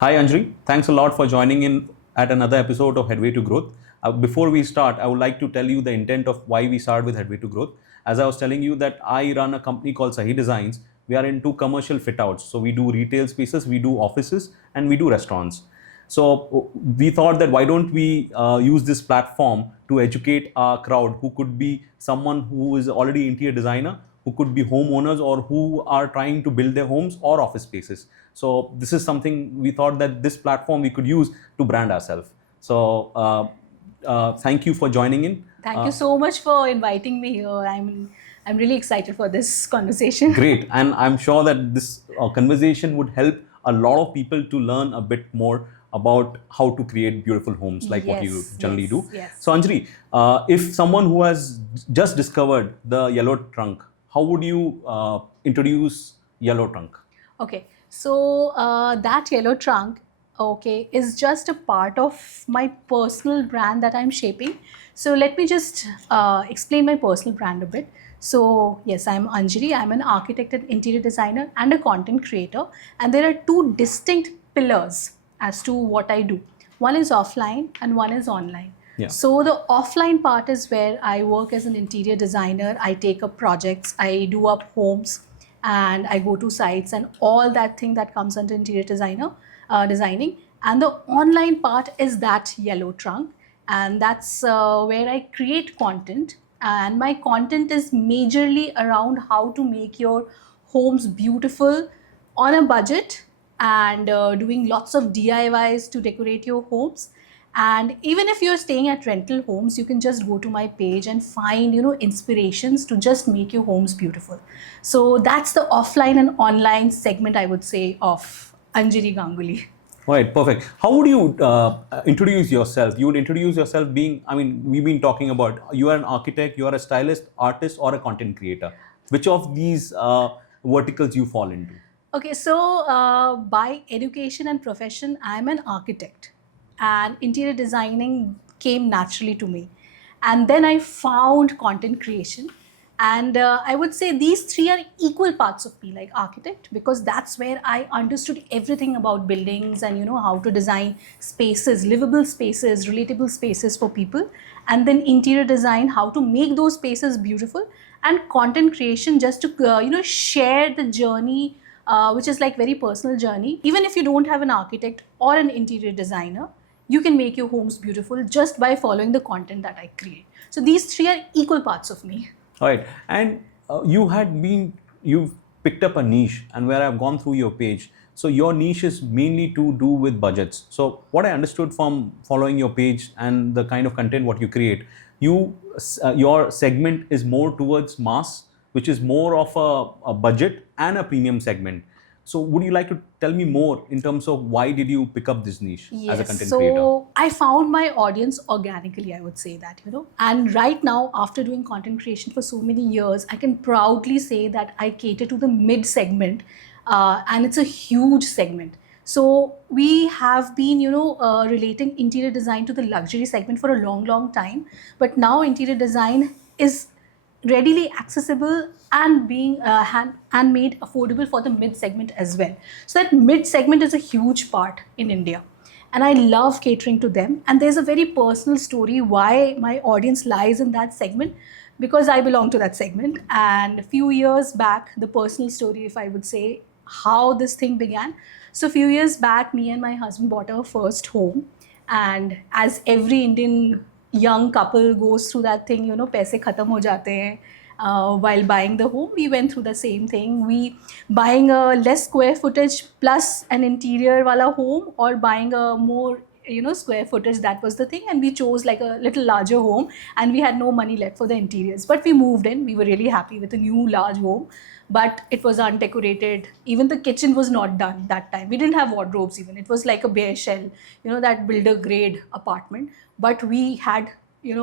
Hi Anjali, thanks a lot for joining in at another episode of Headway to Growth. Before we start, I would like to tell you the intent of why we started with Headway to Growth. As I was telling you that I run a company called Sahi Designs. We are into commercial fit outs. So we do retail spaces, we do offices, and we do restaurants. So we thought that why don't we use this platform to educate our crowd who could be someone who is already interior designer, who could be homeowners or who are trying to build their homes or office spaces. So this is something we thought that this platform we could use to brand ourselves. So thank you for joining in. Thank you so much for inviting me here. I'm really excited for this conversation. Great, and I'm sure that this conversation would help a lot of people to learn a bit more about how to create beautiful homes like what you generally do. Yes. So Anjali, if someone who has just discovered the yellow trunk, how would you introduce yellow trunk? Okay, so that yellow trunk, okay, is just a part of my personal brand that I'm shaping. So let me just explain my personal brand a bit. So yes, I'm Anjali. I'm an architect and interior designer and a content creator. And there are two distinct pillars as to what I do. One is offline and one is online. Yeah. So the offline part is where I work as an interior designer. I take up projects, I do up homes, and I go to sites and all that thing that comes under interior designing. And the online part is that yellow trunk, and that's where I create content. And my content is majorly around how to make your homes beautiful on a budget and doing lots of DIYs to decorate your homes. And even if you're staying at rental homes, you can just go to my page and find inspirations to just make your homes beautiful. So that's the offline and online segment, I would say, of Anjali Ganguly. All right, perfect. How would you introduce yourself? You would introduce yourself being, I mean, we've been talking about you are an architect, you are a stylist, artist, or a content creator. Which of these verticals you fall into? Okay, so by education and profession, I'm an architect, and interior designing came naturally to me. And then I found content creation. And I would say these three are equal parts of me, like architect, because that's where I understood everything about buildings and how to design spaces, livable spaces, relatable spaces for people. And then interior design, how to make those spaces beautiful, and content creation just to share the journey, which is like very personal journey. Even if you don't have an architect or an interior designer, you can make your homes beautiful just by following the content that I create. So these three are equal parts of me. All right, and you've picked up a niche, and where I've gone through your page. So your niche is mainly to do with budgets. So what I understood from following your page and the kind of content what you create, your segment is more towards mass, which is more of a budget and a premium segment. So would you like to tell me more in terms of why did you pick up this niche as a content creator? So I found my audience organically, I would say that. And right now, after doing content creation for so many years, I can proudly say that I cater to the mid segment, and it's a huge segment. So we have been, relating interior design to the luxury segment for a long, long time. But now interior design is readily accessible and being and made affordable for the mid segment as well. So that mid segment is a huge part in India, and I love catering to them. And there's a very personal story why my audience lies in that segment, because I belong to that segment. And a few years back, the personal story, if I would say how this thing began. So a few years back, me and my husband bought our first home, and as every Indian young couple goes through that thing, paise khatam ho jate hain. While buying the home, we went through the same thing. We buying a less square footage plus an interior wala home, or buying a more square footage. That was the thing, and we chose like a little larger home, and we had no money left for the interiors. But we moved in. We were really happy with a new large home, but it was undecorated. Even the kitchen was not done that time. We didn't have wardrobes even. It was like a bare shell, that builder grade apartment. But we had, we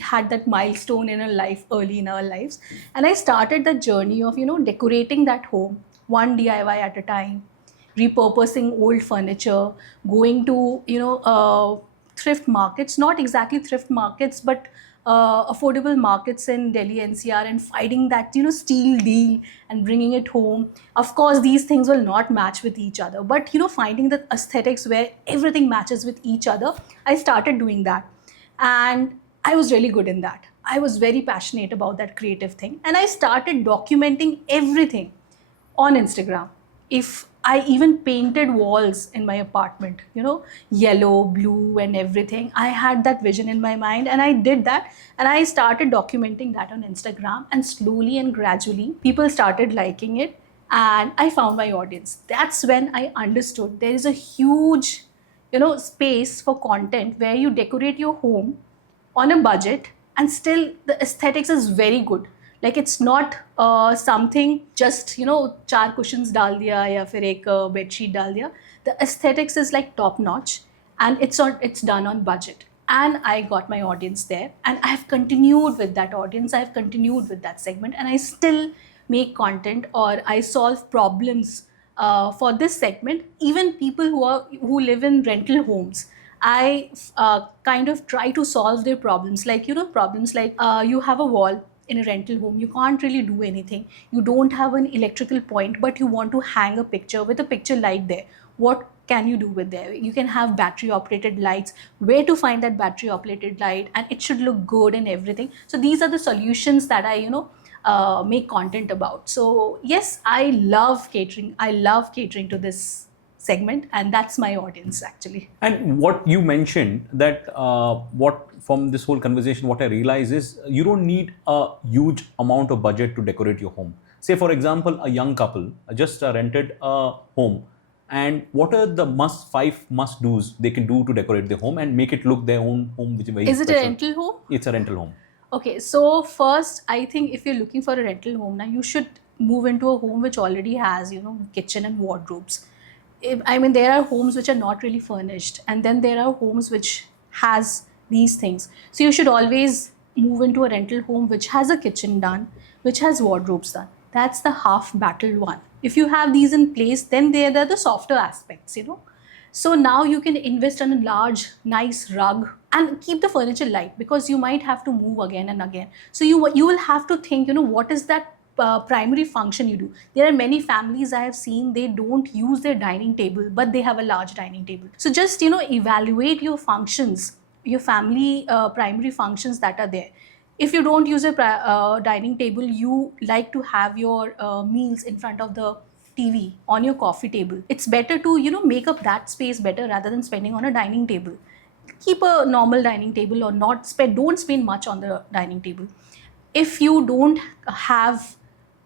had that milestone in our life, early in our lives. And I started the journey of, decorating that home one DIY at a time, repurposing old furniture, going to, thrift markets, not exactly thrift markets, but affordable markets in Delhi NCR and finding that, you know, steal deal and bringing it home. Of course, these things will not match with each other, but, you know, finding the aesthetics where everything matches with each other, I started doing that. And I was really good in that. I was very passionate about that creative thing. And I started documenting everything on Instagram. If I even painted walls in my apartment, you know, yellow, blue, and everything. I had that vision in my mind and I did that. And I started documenting that on Instagram. And slowly and gradually, people started liking it. And I found my audience. That's when I understood there is a huge, you know, space for content where you decorate your home on a budget and still the aesthetics is very good. Like it's not something just, you know, चार cushions डाल दिया या फिर एक bedsheet डाल दिया. The aesthetics is like top notch and it's done on budget. And I got my audience there and I've continued with that audience. I've continued with that segment and I still make content or I solve problems for this segment. Even people who live in rental homes, I kind of try to solve their problems. Like, you know, problems like you have a wall in a rental home, you can't really do anything. You don't have an electrical point, but you want to hang a picture with a picture light there. What can you do with there? You can have battery operated lights. Where to find that battery operated light? And it should look good and everything. So these are the solutions that I, you know, make content about. So yes, I love catering. I love catering to this segment, and that's my audience actually. And what you mentioned that what from this whole conversation, what I realize is you don't need a huge amount of budget to decorate your home. Say for example, a young couple just rented a home, and what are the five must do's they can do to decorate their home and make it look their own home, which is very Is it a special. rental home? It's a rental home. Okay, so first, I think if you're looking for a rental home now, you should move into a home which already has, you know, kitchen and wardrobes. I mean, there are homes which are not really furnished, and then there are homes which has these things. So you should always move into a rental home which has a kitchen done, which has wardrobes done. That's the half battle one. If you have these in place, then there are the softer aspects, you know. So now you can invest on a large, nice rug and keep the furniture light because you might have to move again and again. So you will have to think, you know, what is that primary function you do. There are many families I have seen, they don't use their dining table, but they have a large dining table. So just, you know, evaluate your functions, your family primary functions that are there. If you don't use a dining table, you like to have your meals in front of the TV on your coffee table. It's better to, you know, make up that space better rather than spending on a dining table. Keep a normal dining table or don't spend much on the dining table. If you don't have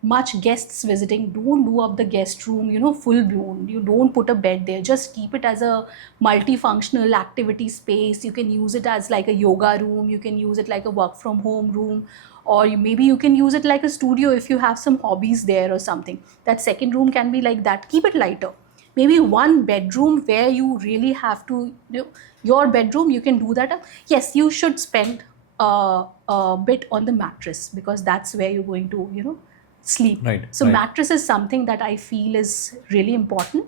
much guests visiting, don't do up the guest room, you know, full blown. You don't put a bed there. Just keep it as a multifunctional activity space. You can use it as like a yoga room. You can use it like a work from home room, or maybe you can use it like a studio if you have some hobbies there or something. That second room can be like that. Keep it lighter. Maybe one bedroom where you really have to, you know, your bedroom, you can do that. Yes, you should spend a bit on the mattress because that's where you're going to, you know, sleep. Right. So right. mattress is something that I feel is really important.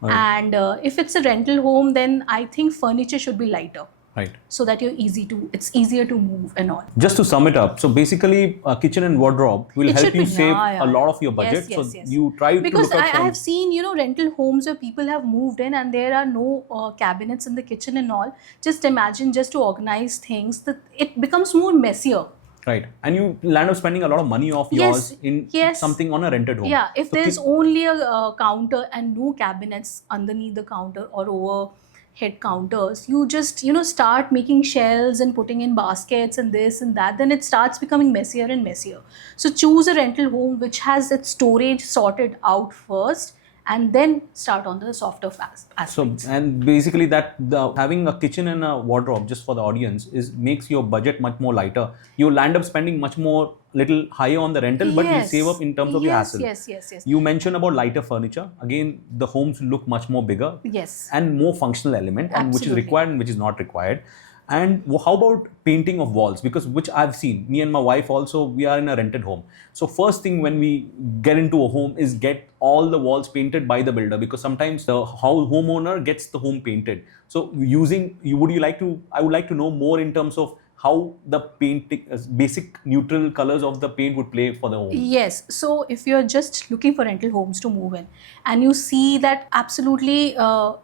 Right. And if it's a rental home, then I think furniture should be lighter. Right. So that it's easier to move and all. Just to sum it up, so basically, kitchen and wardrobe will It help should you be- save yeah, a yeah. lot of your budget. Yes, so yes. you try Because to look at I have seen, you know, rental homes where people have moved in and there are no cabinets in the kitchen and all. Just imagine, just to organize things, that it becomes more messier. right, and you land up spending a lot of money of Yes, yours in yes. something on a rented home. Yeah, if So there's only a counter and no cabinets underneath the counter or overhead counters, you just, you know, start making shelves and putting in baskets and this and that, then it starts becoming messier and messier. So choose a rental home which has its storage sorted out first and then start on the softer aspects. So and basically that having a kitchen and a wardrobe, just for the audience, makes your budget much more lighter. You'll end up spending much more little higher on the rental, but you Yes. save up in terms of your hassle. Yes. You mentioned about lighter furniture. Again, the homes look much more bigger Yes. and more functional element, and which is Absolutely. required and which is not required. And how about painting of walls? Because which I've seen, me and my wife also, we are in a rented home. So first thing when we get into a home is get all the walls painted by the builder, because sometimes the homeowner gets the home painted. So I would like to know more in terms of how the painting, basic neutral colors of the paint would play for the home. Yes. So if you're just looking for rental homes to move in and you see that absolutely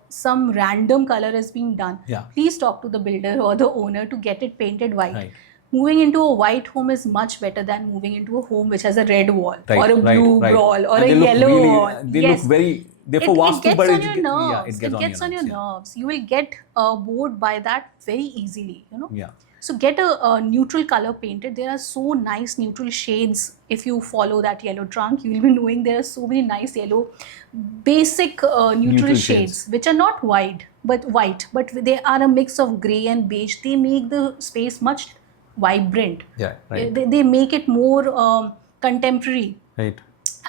some random color is being done, Yeah. please talk to the builder or the owner to get it painted white. Right. Moving into a white home is much better than moving into a home which has a red wall Right, or a blue right. wall or And a they look yellow really, wall. They Yes. look very. Therefore, it Vastu, gets but on your nerves. yeah, it gets on your nerves. You will get bored by that very easily, you know. Yeah. So get a neutral color painted. There are so nice neutral shades. If you follow that yellow trunk, you will be knowing there are so many nice yellow basic neutral shades which are not white, but they are a mix of gray and beige. They make the space much vibrant. Yeah. Right. They make it more contemporary Right.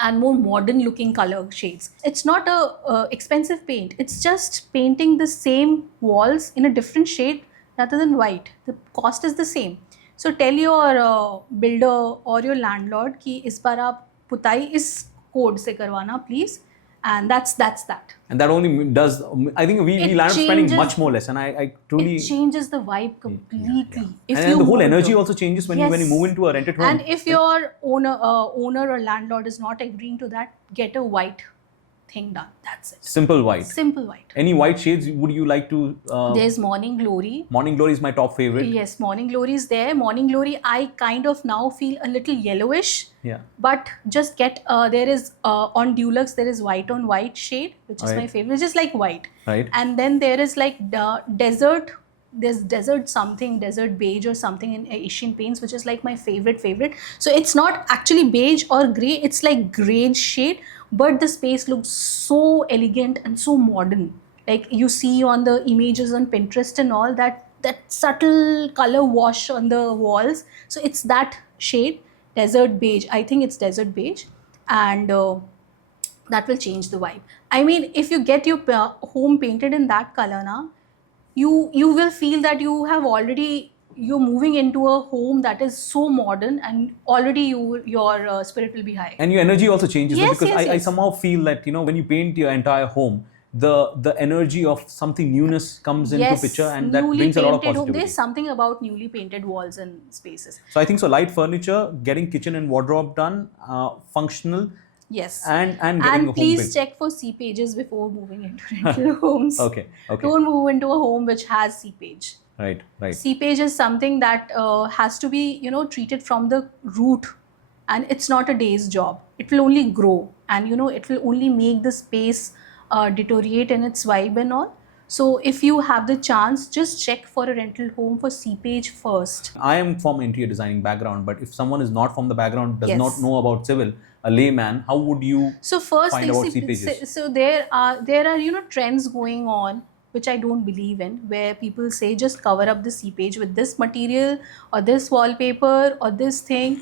and more modern looking color shades. It's not a expensive paint. It's just painting the same walls in a different shade rather than white. The cost is the same. So tell your builder or your landlord कि इस बार आप पुताई इस code से करवाना please, and that's that. And that only does. I think we It land up spending changes- much more less, and I truly. It changes the vibe completely. If And then you the whole want energy to. also changes when you move into a rented home. And if your owner or landlord is not agreeing to that, get a white thing done. That's it. Simple white. Simple white. Any white shades would you like to? There's Morning Glory. Morning Glory is my top favorite. Yes, Morning Glory is there. Morning Glory, I kind of now feel a little yellowish. Yeah. But just get there is on Dulux there is white on white shade, which is Right. my favorite, which is like white. Right. And then there is like desert. There's desert beige or something in Asian paints, which is like my favorite. So it's not actually beige or grey, it's like grey shade, but the space looks so elegant and so modern. Like you see on the images on Pinterest and all that subtle color wash on the walls. So it's that shade, desert beige. I think it's desert beige, and that will change the vibe. I mean, if you get your home painted in that color now, you will feel that you're moving into a home that is so modern, and already your spirit will be high. And your energy also changes, Yes, because I yes. somehow feel that when you paint your entire home, the energy of something newness comes into picture, and that newly brings a lot of painted home. positivity. There's something about newly painted walls and spaces. So I think so. Light furniture, getting kitchen and wardrobe done, functional, Yes. and getting a And home please paint. check for seepages before moving into rental homes. Okay. Don't move into a home which has seepage. Right. Seepage is something that has to be, treated from the root, and it's not a day's job. It will only grow, and it will only make the space deteriorate in its vibe and all. So if you have the chance, just check for a rental home for seepage first. I am from interior designing background, but if someone is not from the background, does Yes. not know about civil, a layman, how would you So first find about seepages? so there are trends going on which I don't believe in, where people say just cover up the seepage with this material or this wallpaper or this thing.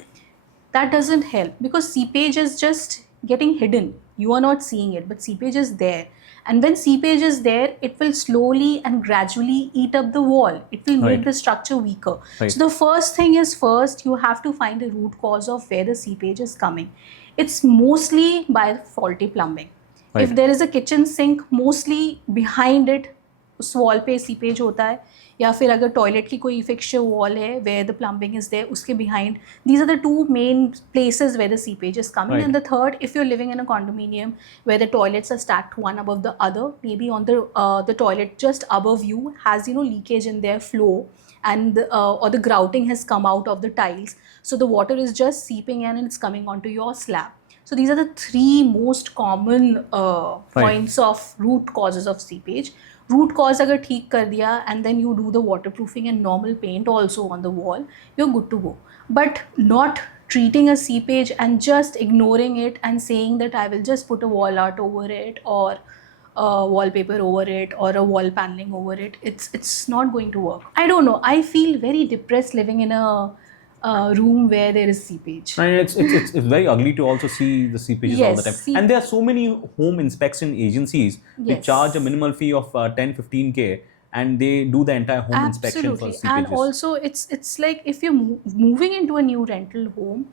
That doesn't help, because seepage is just getting hidden. You are not seeing it, but seepage is there. And when seepage is there, it will slowly and gradually eat up the wall. It will make Right. the structure weaker. Right. So the first thing is, first you have to find the root cause of where the seepage is coming. It's mostly by faulty plumbing. Right. If there is a kitchen sink, mostly behind it उस wall पे seepage होता है, या फिर अगर toilet की कोई fixture wall है where the plumbing is there, उसके behind, these are the two main places where the seepage is coming. And the third, if you are living in a condominium where the toilets are stacked one above the other, maybe on the toilet just above you has leakage in their flow, and or the grouting has come out of the tiles, so the water is just seeping in and it's coming onto your slab. So these are the three most common points of root causes of seepage. Root cause अगर ठीक कर दिया, and then you do the waterproofing and normal paint also on the wall, you're good to go. But not treating a seepage and just ignoring it and saying that I will just put a wall art over it, or wallpaper over it, or a wall paneling over it, it's not going to work. I don't know, I feel very depressed living in a room where there is seepage. And it's very ugly to also see the seepages all the Yes, time. And there are so many home inspection agencies which Yes. charge a minimal fee of 10-15K, and they do the entire home inspection for Absolutely. seepages. And also it's like, if you're moving into a new rental home,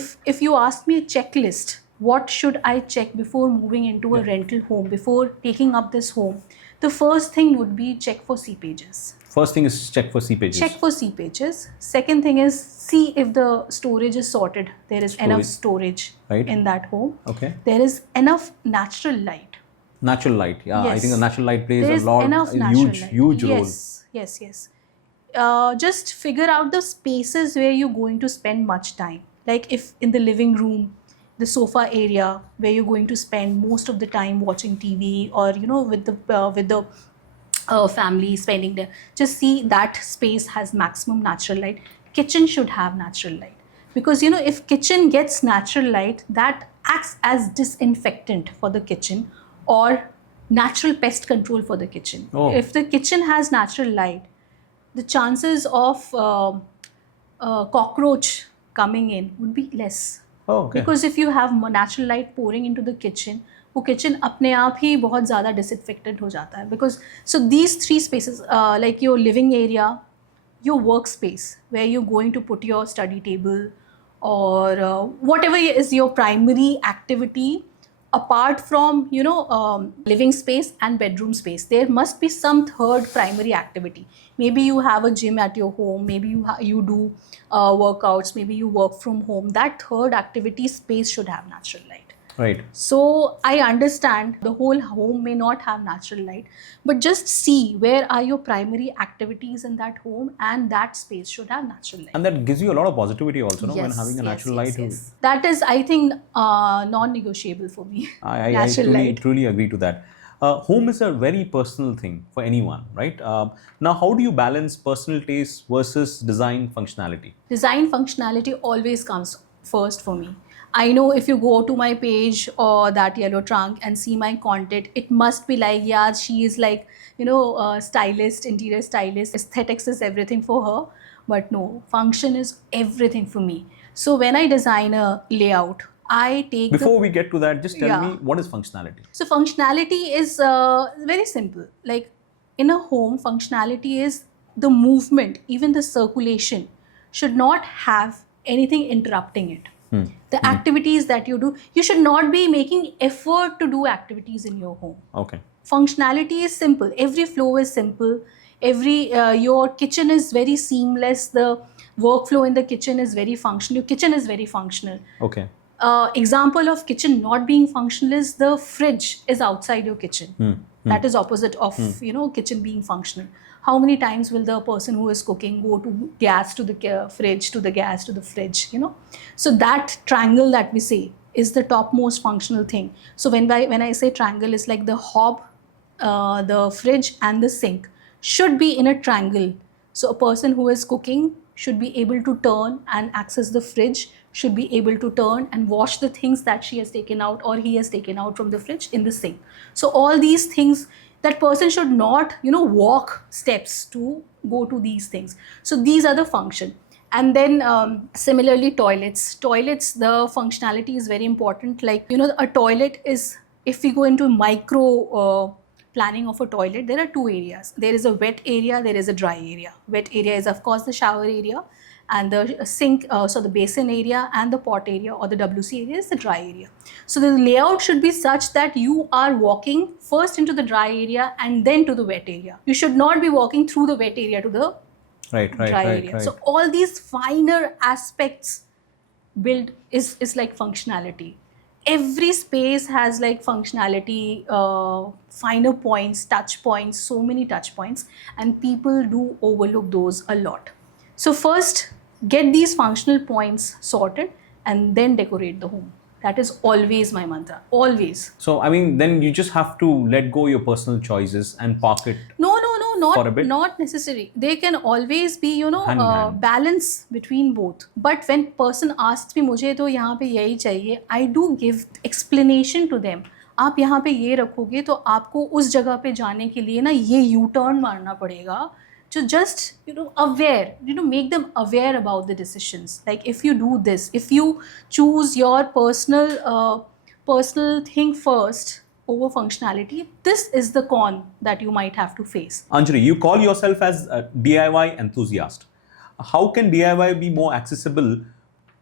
if you ask me a checklist, what should I check before moving into a rental home, before taking up this home, The first thing would be check for seepages. First thing is check for seepages. Check for seepages. Second thing is see if the storage is sorted. There is enough storage Right. in that home. Okay. There is enough natural light. Natural light. Yeah, I Yes. think the natural light plays There a is lot, enough a natural huge, light. huge role. Yes. Just figure out the spaces where you're going to spend much time. Like if in the living room, the sofa area where you're going to spend most of the time watching TV, or with the family spending there. Just see that space has maximum natural light. Kitchen should have natural light, because if kitchen gets natural light, that acts as disinfectant for the kitchen or natural pest control for the kitchen. Oh. If the kitchen has natural light, the chances of cockroach coming in would be less. Oh, okay. Because if you have natural light pouring into the kitchen, वो kitchen अपने आप ही बहुत ज़्यादा disinfected हो जाता है. Because so these three spaces, like your living area, your workspace where you're going to put your study table, or whatever is your primary activity, apart from living space and bedroom space, there must be some third primary activity. Maybe you have a gym at your home, maybe you do workouts, maybe you work from home. That third activity space should have natural light. Right. So I understand the whole home may not have natural light, but just see where are your primary activities in that home, and that space should have natural light. And that gives you a lot of positivity also, no? When having a natural light. Yes. That is, I think, non-negotiable for me. I Natural light. truly agree to that. Home is a very personal thing for anyone, right? Now, how do you balance personal taste versus design functionality? Design functionality always comes first for me. I know if you go to my page or that yellow trunk and see my content, it must be like, yeah, she is like, stylist, interior stylist, aesthetics is everything for her. But no, function is everything for me. So when I design a layout, I take Before we get to that, just tell Yeah. me, what is functionality? So functionality is very simple. Like in a home, functionality is the movement, even the circulation should not have anything interrupting it. The activities that you do, you should not be making effort to do activities in your home. Okay. Functionality is simple. Every flow is simple. Your kitchen is very seamless. The workflow in the kitchen is very functional. Your kitchen is very functional. Okay. Example of kitchen not being functional is the fridge is outside your kitchen. That is opposite of kitchen being functional. How many times will the person who is cooking go to gas to the fridge, to the gas to the fridge? So that triangle that we say is the topmost functional thing. So when I say triangle, it's like the hob, the fridge and the sink should be in a triangle. So a person who is cooking should be able to turn and access the fridge, should be able to turn and wash the things that she has taken out or he has taken out from the fridge in the sink. So all these things, that person should not walk steps to go to these things. So these are the function. And then similarly, toilets, the functionality is very important. Like a toilet is, if we go into micro planning of a toilet, there are two areas. There is a wet area, there is a dry area. Wet area is of course the shower area, and the sink, so the basin area, and the pot area or the WC area is the dry area. So the layout should be such that you are walking first into the dry area and then to the wet area. You should not be walking through the wet area to the dry area. So all these finer aspects build is like functionality. Every space has like functionality, finer points, touch points, so many touch points, and people do overlook those a lot. So first, get these functional points sorted and then decorate the home. That is always my mantra, always. So, I mean, then you just have to let go your personal choices and park it. For a bit? Not necessary. There can always be, Hand in hand. balance between both. But when person asks me, मुझे तो यहाँ पे यही चाहिए, I do give explanation to them. आप यहाँ पे ये रखोगे तो आपको उस जगह पे जाने के लिए ना ये U-turn मारना पड़ेगा. So just aware, make them aware about the decisions. Like if you do this, if you choose your personal thing first over functionality, this is the con that you might have to face. Anjali, you call yourself as a DIY enthusiast. How can DIY be more accessible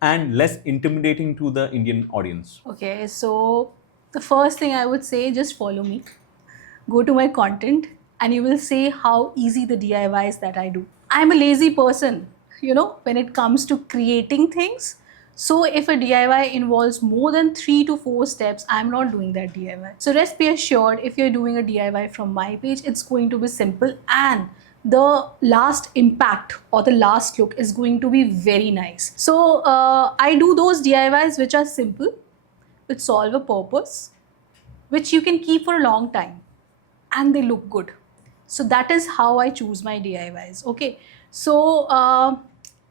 and less intimidating to the Indian audience? Okay, so the first thing I would say, just follow me. go to my content and you will say how easy the DIYs that I do. I'm a lazy person, when it comes to creating things. So if a DIY involves more than 3 to 4 steps, I'm not doing that DIY. So rest be assured, if you're doing a DIY from my page, it's going to be simple and the last impact or the last look is going to be very nice. So I do those DIYs which are simple, which solve a purpose, which you can keep for a long time, and they look good. So that is how I choose my DIYs. Okay, so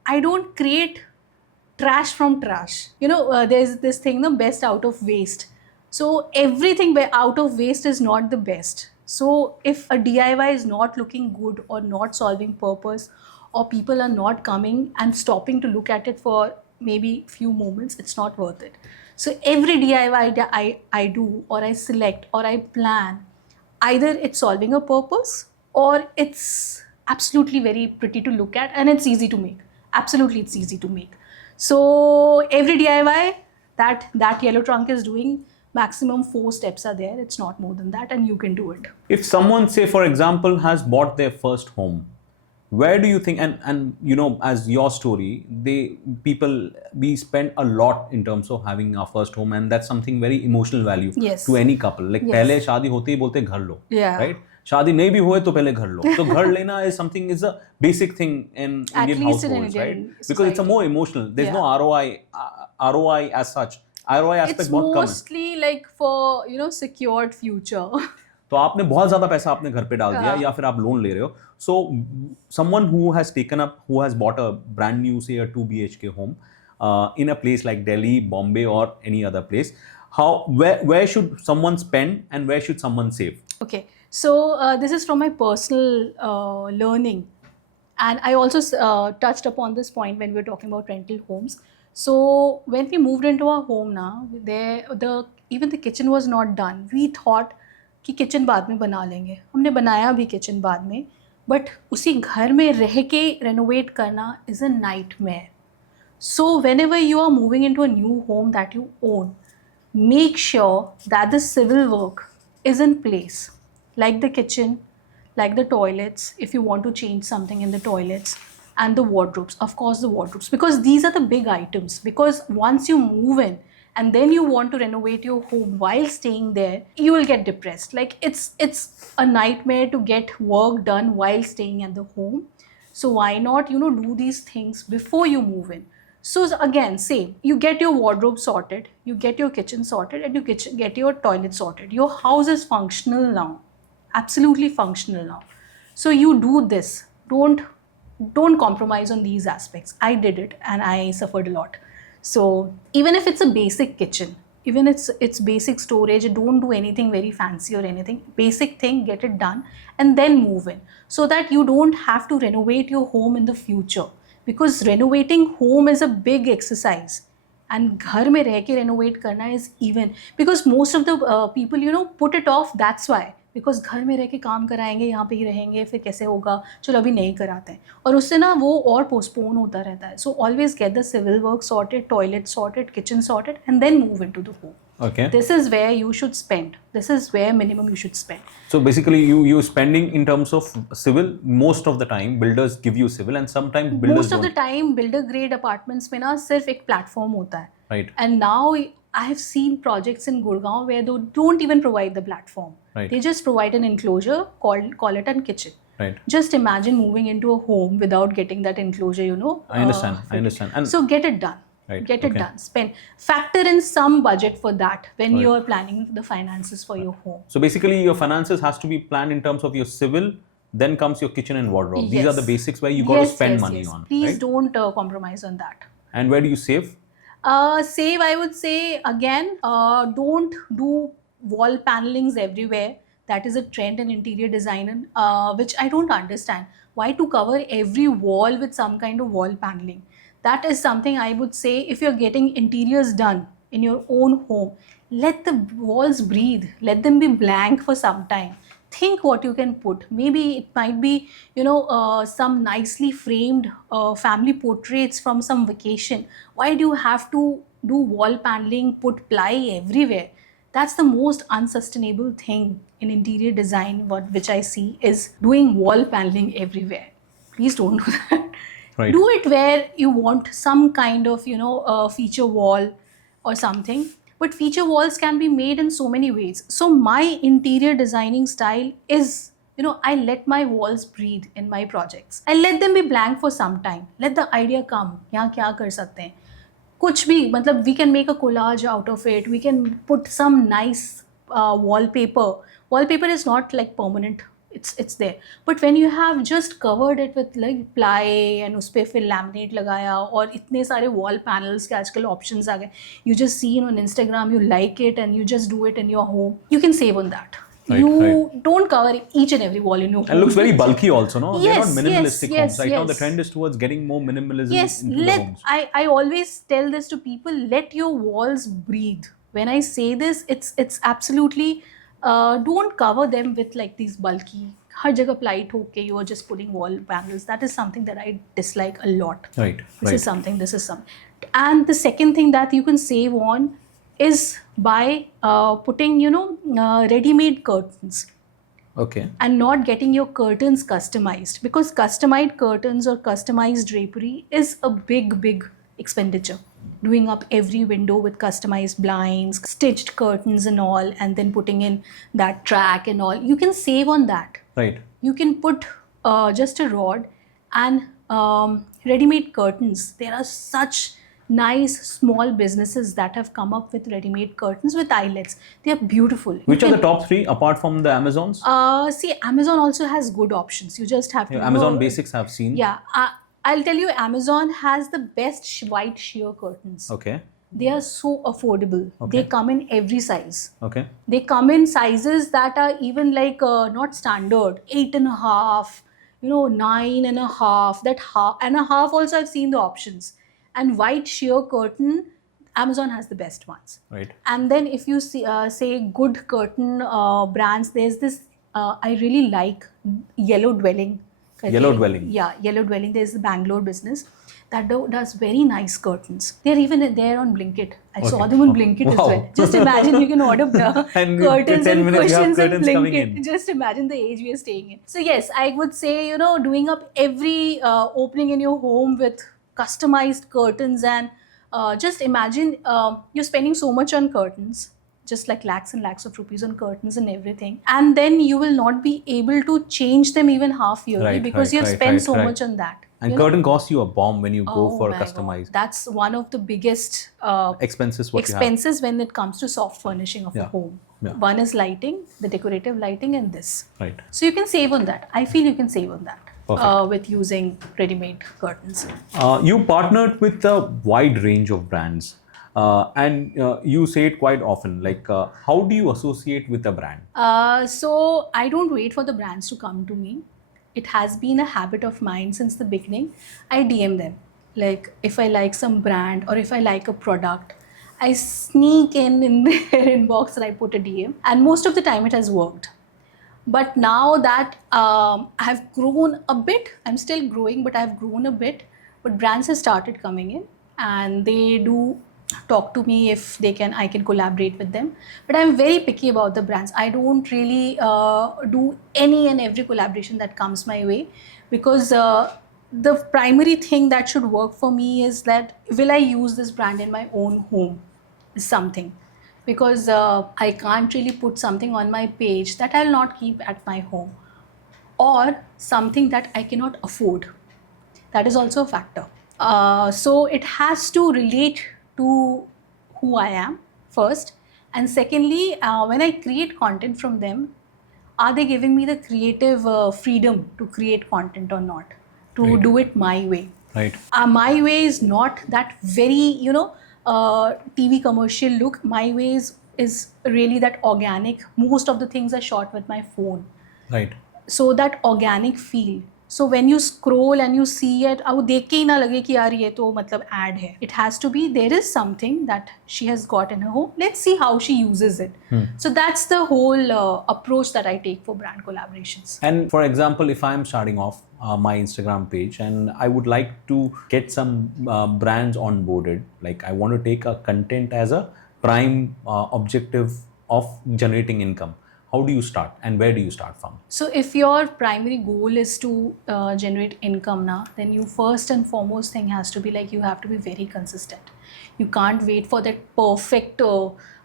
I don't create trash from trash. There's this thing, the best out of waste. So everything out of waste is not the best. So if a DIY is not looking good or not solving purpose, or people are not coming and stopping to look at it for maybe few moments, it's not worth it. So every DIY that I do, or I select, or I plan, either it's solving a purpose or it's absolutely very pretty to look at and it's easy to make. Absolutely, it's easy to make. So every DIY that Yellow Trunk is doing, maximum 4 steps are there. It's not more than that, and you can do it. If someone, say for example, has bought their first home, where do you think, and as your story, we spend a lot in terms of having our first home, and that's something very emotional value Yes. to any couple. Like Yes. पहले शादी होते ही बोलते घर लो, Yeah. right? शादी नहीं भी हुए तो पहले घर लो. So घर लेना is a basic thing in At Indian least in households, Indian right? Because it's a more emotional. There's Yeah. no ROI as such. ROI aspect It's बहुत कम है. mostly like for secured future. तो आपने बहुत ज़्यादा पैसा अपने घर पे डाल दिया, Yeah. या फिर आप लोन ले रहे हो. So someone who has bought a brand new, say a 2 BHK home in a place like Delhi, Bombay, or any other place, where should someone spend and where should someone save? Okay, so this is from my personal learning, and I also touched upon this point when we were talking about rental homes. So when we moved into our home now, even the kitchen was not done. We thought कि kitchen बाद में बना लेंगे. हमने बनाया भी kitchen बाद में, बट उसी घर में रह के रेनोवेट करना is a nightmare. So whenever you are moving into a new home that you own, make sure that the civil work is in place, like the kitchen, like the toilets, if you want to change something in the toilets, and the wardrobes, of course the wardrobes, because these are the big items. Because once you move in and then you want to renovate your home while staying there, you will get depressed. Like it's a nightmare to get work done while staying at the home. So why not do these things before you move in? So again, same, you get your wardrobe sorted, you get your kitchen sorted, and you get your toilet sorted. Your house is functional now, absolutely functional now. So you do this. Don't compromise on these aspects. I did it and I suffered a lot. So even if it's a basic kitchen, even it's basic storage, don't do anything very fancy or anything. Basic thing, get it done and then move in, so that you don't have to renovate your home in the future. Because renovating home is a big exercise, and घर में रह के renovate करना is even, because most of the people put it off. That's why, because घर में रह के काम कराएंगे, यहाँ पे ही रहेंगे, फिर कैसे होगा, चलो अभी नहीं कराते हैं, और उससे ना वो और postpone होता रहता है. So always get the civil work sorted, toilet sorted, kitchen sorted, and then move into the home. Okay. This is where you should spend. This is where minimum you should spend. So basically, you spending in terms of civil. Most of the time, builders give you civil, and sometimes builders Most of don't. the time, builder grade apartments में ना सिर्फ एक platform होता है. Right. And now I have seen projects in Gurgaon where they don't even provide the platform. Right. They just provide an enclosure, call it a kitchen. Right. Just imagine moving into a home without getting that enclosure, I understand. I understand. And so get it done. Right, Get it okay. done. Factor in some budget for that when Right. you are planning the finances for your home. so basically, your finances has to be planned in terms of your civil. Then comes your kitchen and wardrobe. These are the Yes. basics where you got to spend money on. Please Right? don't compromise on that. And where do you save? Save, I would say, again, don't do wall panelings everywhere. That is a trend in interior design, which I don't understand. Why to cover every wall with some kind of wall paneling? That is something I would say, if you're getting interiors done in your own home, let the walls breathe. Let them be blank for some time. Think what you can put. Maybe it might be, some nicely framed family portraits from some vacation. Why do you have to do wall paneling, put ply everywhere? That's the most unsustainable thing in interior design, which I see is doing wall paneling everywhere. Please don't do that. Right. Do it where you want some kind of, feature wall or something. But feature walls can be made in so many ways. So my interior designing style is, I let my walls breathe in my projects. I let them be blank for some time. Let the idea come. यहाँ क्या कर सकते हैं? कुछ भी मतलब we can make a collage out of it. We can put some nice wallpaper. Wallpaper is not like permanent. It's there. But when you have just covered it with like ply and उस पे फिर laminate लगाया और इतने सारे wall panels के आजकल options आ गए. You just see it on Instagram, you like it and you just do it in your home. You can save on that. Right, you right. don't cover each and every wall in your home. And looks very bulky also, no? They're Yes, not minimalistic yes, homes. Right now the yes. trend is towards getting more minimalism Yes, into the homes. I always tell this to people, let your walls breathe. When I say this, it's absolutely don't cover them with like these bulky हर जगह ply ठोक के you are just putting wall panels. That is something that I dislike a lot. Right. This is something. And the second thing that you can save on is by putting ready-made curtains. Okay. And not getting your curtains customized, because customized curtains or customized drapery is a big expenditure. Doing up every window with customized blinds, stitched curtains and all, and then putting in that track and all. You can save on that. Right. You can put just a rod and ready-made curtains. There are such nice small businesses that have come up with ready-made curtains with eyelets. They are beautiful. Which are the top three apart from the Amazons? See, Amazon also has good options. You just have to Yeah, Amazon know. Basics I've seen. Yeah, I'll tell you, Amazon has the best white sheer curtains. Okay. They are so affordable. Okay. They come in every size. Okay. They come in sizes that are even like not standard, 8.5, 9.5. That half and a half also I've seen the options. And white sheer curtain, Amazon has the best ones. Right. And then if you see, say good curtain brands, there's this, I really like Yellow Dwelling. Yellow Dwelling. Yeah, Yellow Dwelling. There's the Bangalore business that does very nice curtains. They're even there on Blinkit. I saw them on Blinkit as Wow. well. Just imagine you can order And curtains 10 and minutes you have cushions and curtains coming Blinkit. in. Just imagine the age we are staying in. So yes, I would say, doing up every opening in your home with customized curtains, and just imagine you're spending so much on curtains, just like lakhs and lakhs of rupees on curtains and everything, and then you will not be able to change them even half yearly, Right, because right, you have right, spent right, so right. much on that. And you know? curtain costs you a bomb when you go Oh for my God. customized That's one of the biggest expenses. What expenses when it comes to soft furnishing of a Yeah. home. Yeah. One is lighting, the decorative lighting, and this. you have. Right. So you can save on that. I feel you can save on that Perfect. with using ready-made curtains. You partnered with a wide range of brands, and you say it quite often. Like, how do you associate with a brand? So I don't wait for the brands to come to me. It has been a habit of mine since the beginning. I DM them. Like if I like some brand or if I like a product, I sneak in their inbox and I put a DM. And most of the time it has worked. But now that I have grown a bit, I'm still growing, but I've grown a bit. But brands have started coming in and they do talk to me if they can, I can collaborate with them. But I'm very picky about the brands. I don't really do any and every collaboration that comes my way, because the primary thing that should work for me is that will I use this brand in my own home is something. Because I can't really put something on my page that I'll not keep at my home, or something that I cannot afford. That is also a factor. So it has to relate to who I am first, and secondly, when I create content from them, are they giving me the creative freedom to create content or not, to Right. do it my way. Right. My way is not that very TV commercial look. My way is really that organic. Most of the things are shot with my phone, Right. so that organic feel. So when you scroll and you see it, अब वो देख के ही ना लगे कि यार ये तो मतलब ad है. It has to be, there is something that she has got in her home. Let's see how she uses it. So that's the whole approach that I take for brand collaborations. And for example, if I'm starting off my Instagram page and I would like to get some brands onboarded, like I want to take a content as a prime objective of generating income? How do you start and where do you start from? So if your primary goal is to generate income now, then you first and foremost thing has to be like you have to be very consistent. You can't wait for that perfect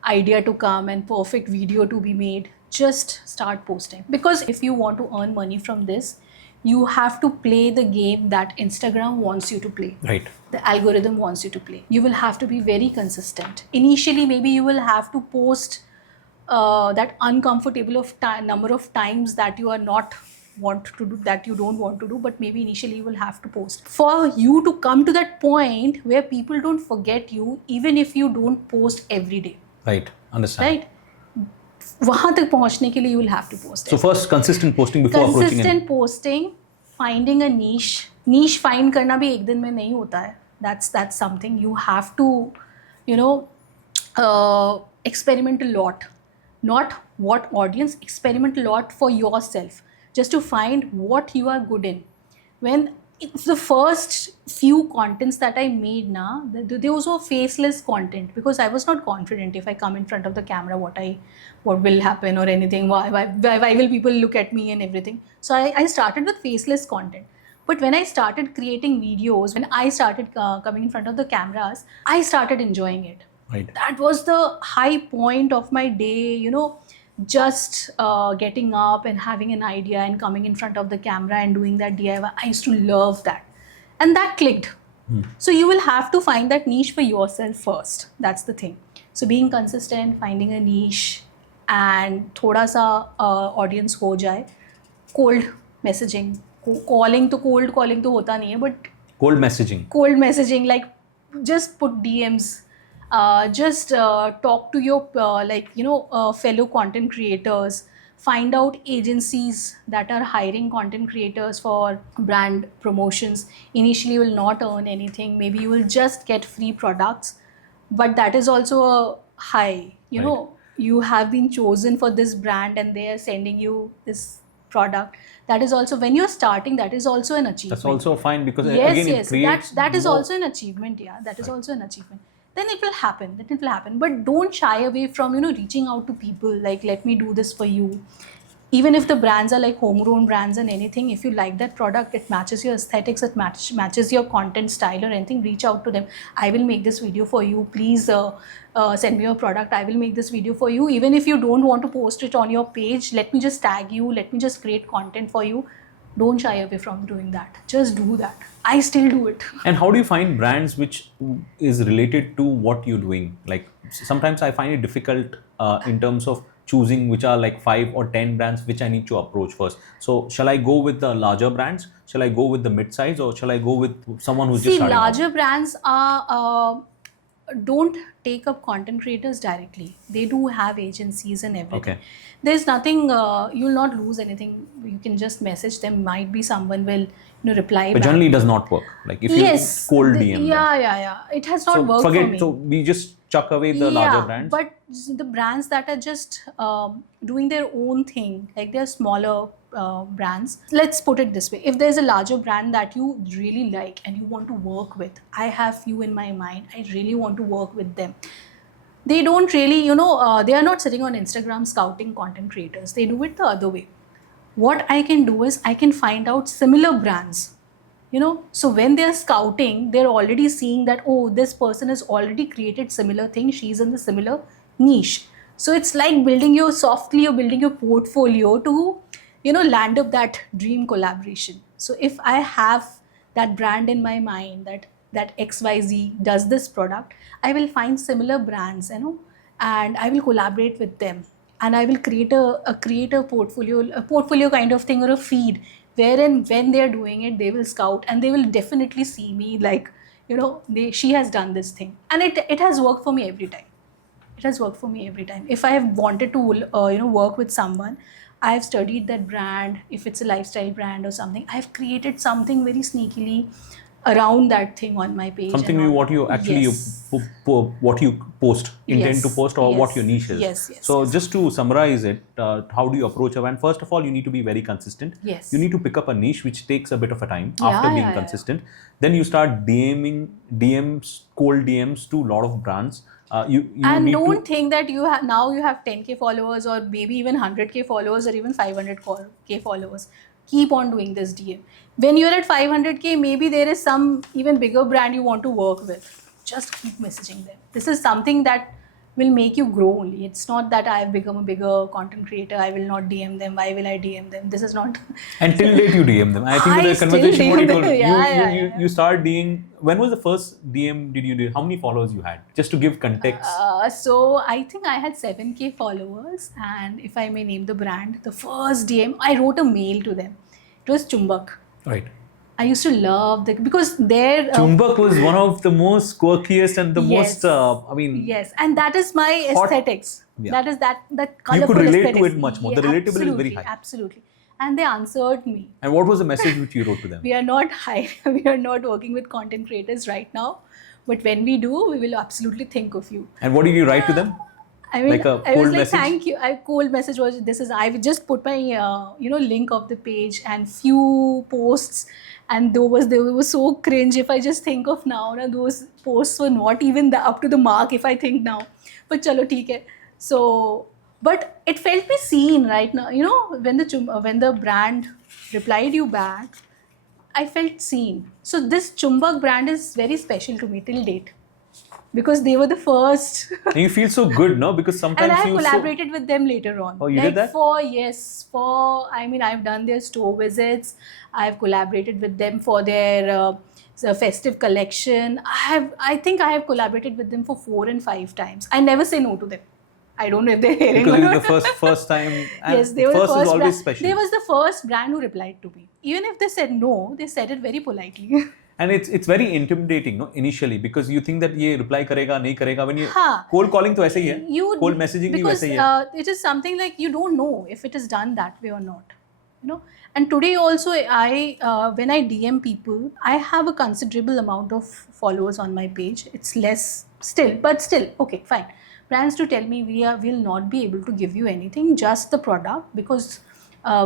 idea to come and perfect video to be made. Just start posting, because if you want to earn money from this, you have to play the game that Instagram wants you to play. Right. The algorithm wants you to play. You will have to be very consistent. Initially, maybe you will have to post that uncomfortable of number of times that you are not want to do, that you don't want to do, but maybe initially you will have to post for you to come to that point where people don't forget you even if you don't post every day. Right. Understand. Right. वहां तक पहुंचने के लिए you will have to post. So first consistent posting before approaching. Consistent posting, finding a niche find करना भी एक दिन में नहीं होता है. That's something you have to, experiment a lot. Not what audience, experiment a lot for yourself, just to find what you are good in. When the first few contents that I made now, they also faceless content, because I was not confident if I come in front of the camera what will happen or anything, why will people look at me and everything. So I started with faceless content. But when I started creating videos, when I started coming in front of the cameras, I started enjoying it. Right. That was the high point of my day, just getting up and having an idea and coming in front of the camera and doing that DIY. I used to love that. And that clicked. So you will have to find that niche for yourself first. That's the thing. So being consistent, finding a niche, and thoda sa audience ho jaye. Cold messaging. Cold calling to hota nahi hai, but Cold messaging. Cold messaging, like just put DMs. Just talk to your fellow content creators, find out agencies that are hiring content creators for brand promotions. Initially you will not earn anything, maybe you will just get free products, but that is also a high, you have been chosen for this brand and they are sending you this product. That is also, when you're starting, that is also an achievement. That's also fine, because yes, again it creates that is also an achievement. Yeah, that is also an achievement. Then it will happen. But don't shy away from reaching out to people like, let me do this for you. Even if the brands are like homegrown brands and anything, if you like that product, it matches your aesthetics, it matches your content style or anything, reach out to them. I will make this video for you, please send me your product, I will make this video for you. Even if you don't want to post it on your page, let me just tag you, let me just create content for you. Don't shy away from doing that. Just do that. I still do it. And how do you find brands which is related to what you're doing? Like sometimes I find it difficult in terms of choosing which are like 5 or 10 brands which I need to approach first. So shall I go with the larger brands? Shall I go with the mid-size, or shall I go with someone who's just starting larger out? brands are don't take up content creators directly. They do have agencies and everything. Okay. There's nothing, you'll not lose anything. You can just message them. Might be someone will reply But back. generally it does not work. Like if you cold DM them. Yeah. It has not worked forget, for me. So we just chuck away the larger brands. But the brands that are just doing their own thing, like they're smaller brands. Let's put it this way. If there's a larger brand that you really like and you want to work with, I have few in my mind. I really want to work with them. They don't really, they are not sitting on Instagram scouting content creators. They do it the other way. What I can do is I can find out similar brands. So when they're scouting, they're already seeing that, oh, this person has already created similar thing. She's in the similar niche. So it's like building your portfolio to, land up that dream collaboration. So if I have that brand in my mind that XYZ does this product, I will find similar brands, and I will collaborate with them. And I will create a portfolio kind of thing, or a feed, wherein when they are doing it, they will scout and they will definitely see me like, she has done this thing. And it has worked for me every time. It has worked for me every time. If I have wanted to, work with someone, I have studied that brand. If it's a lifestyle brand or something, I have created something very sneakily around that thing on my page. Something new, what you actually Yes. what you post, intend to post, or what your niche is. Yes. So just to summarize it, how do you approach a brand? First of all, you need to be very consistent. Yes. You need to pick up a niche which takes a bit of a time Yeah, after being yeah. consistent. Then you start cold DMs to a lot of brands You And need don't to. think that you have 10k followers or maybe even 100k followers or even 500k followers. Keep on doing this DM. When you're at 500k, maybe there is some even bigger brand you want to work with. Just keep messaging them. This is something that will make you grow only. It's not that I've become a bigger content creator, I will not DM them. Why will I DM them? This is not. And till date you DM them. I think I the still conversation what you DM told them. me, Yeah. you start DM. When was the first DM did you do? How many followers you had? Just to give context. So I think I had 7k followers, and if I may name the brand, the first DM I wrote a mail to them. It was Chumbak. Right. I used to love because their Chumbak was one of the most quirkiest and the yes, most. I mean, yes, and that is my hot. aesthetics. Yeah. That is that You colorful could relate to aesthetics. it much more. Yeah, The relatability is very high. absolutely. And they answered me. And what was the message which you wrote to them? We are not high. We are not working with content creators right now, but when we do, we will absolutely think of you. And what did you write to them? I mean, Like a I was cold like, message? thank you. Cold message was this is. I would just put my link of the page and few posts, and they were so cringe. If I just think of now, those posts were not even up to the mark. If I think now, but chalo theek hai. So, but it felt me seen right now. You know, when the brand replied you back, I felt seen. So this Chumbak brand is very special to me till date because they were the first. And you feel so good, no? Because sometimes And I have you collaborated with them later on. Oh, you did that? I've done their store visits. I've collaborated with them for their festive collection. I think I have collaborated with them for 4 and 5 times. I never say no to them. I don't know if they're hearing because or it was not. the first time. And Yes, they were the first first is always brand. special. They was the first brand who replied to me. Even if they said no, they said it very politely. And it's very intimidating, no? Initially, because you think that ये reply करेगा नहीं करेगा. When you हाँ. cold calling तो ऐसे ही है. Cold messaging भी because वैसे ही है. it is something like you don't know if it is done that way or not, you know. And today also I when I DM people, I have a considerable amount of followers on my page. It's less still, but still okay, fine. Brands to tell me will not be able to give you anything, just the product, because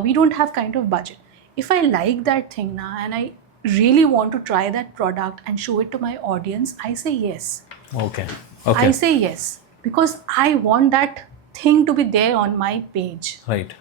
we don't have kind of budget. If I like that thing now and I really want to try that product and show it to my audience, I say yes. Okay. I say yes because I want that thing to be there on my page. Right.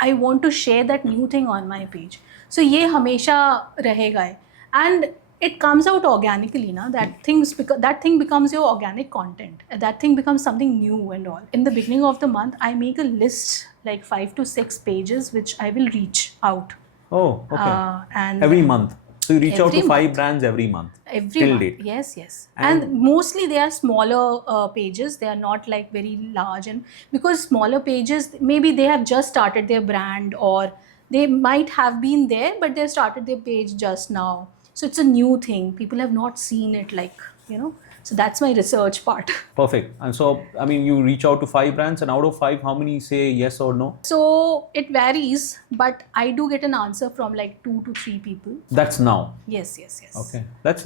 I want to share that new thing on my page. So ये हमेशा रहेगा है. And it comes out organically, na? That thing becomes your organic content. That thing becomes something new and all. In the beginning of the month, I make a list like 5 to 6 pages which I will reach out. Oh, okay. And every month. So you reach out to every 5 month. brands every month. Every till month. date. Yes. And mostly they are smaller pages. They are not like very large, and because smaller pages, maybe they have just started their brand or they might have been there, but they started their page just now. So it's a new thing. People have not seen it, like, you know. So that's my research part. Perfect. And so, I mean, you reach out to 5 brands, and out of 5, how many say yes or no? So it varies, but I do get an answer from like 2 to 3 people. That's now. Yes. Okay. That's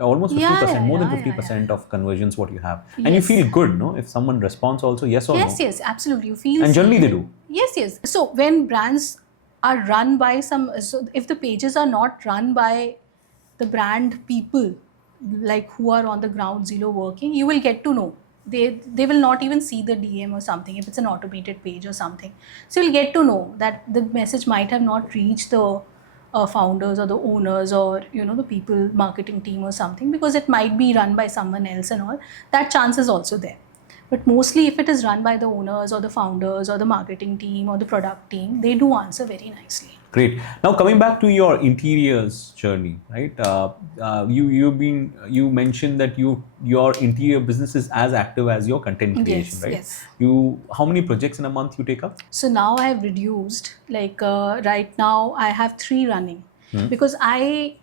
almost 50%, Yeah, more than yeah, 50% of conversions what you have. And you Yes. feel good, no? If someone responds also yes or no. Yes, absolutely. You feel. And generally they do. Yes. So when brands are run by so if the pages are not run by the brand people, like who are on the ground zero working, you will get to know. They will not even see the DM or something if it's an automated page or something. So you'll get to know that the message might have not reached the founders or the owners or, you know, the people marketing team or something, because it might be run by someone else and all. That chance is also there. But mostly if it is run by the owners or the founders or the marketing team or the product team, they do answer very nicely. Great. Now coming back to your interiors journey, right? You mentioned that your interior business is as active as your content creation, right? Yes. How many projects in a month you take up? So now I have reduced. Like right now I have 3 running because I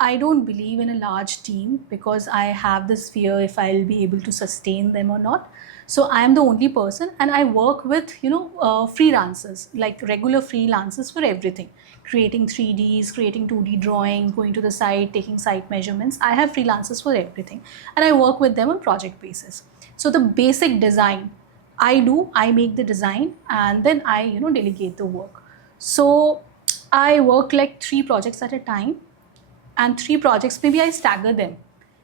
don't believe in a large team, because I have this fear if I'll be able to sustain them or not. So I am the only person, and I work with, freelancers, like regular freelancers for everything. Creating 3Ds, creating 2D drawings, going to the site, taking site measurements. I have freelancers for everything, and I work with them on project basis. So the basic design I make the design, and then I, delegate the work. So I work like 3 projects at a time, and 3 projects, maybe I stagger them.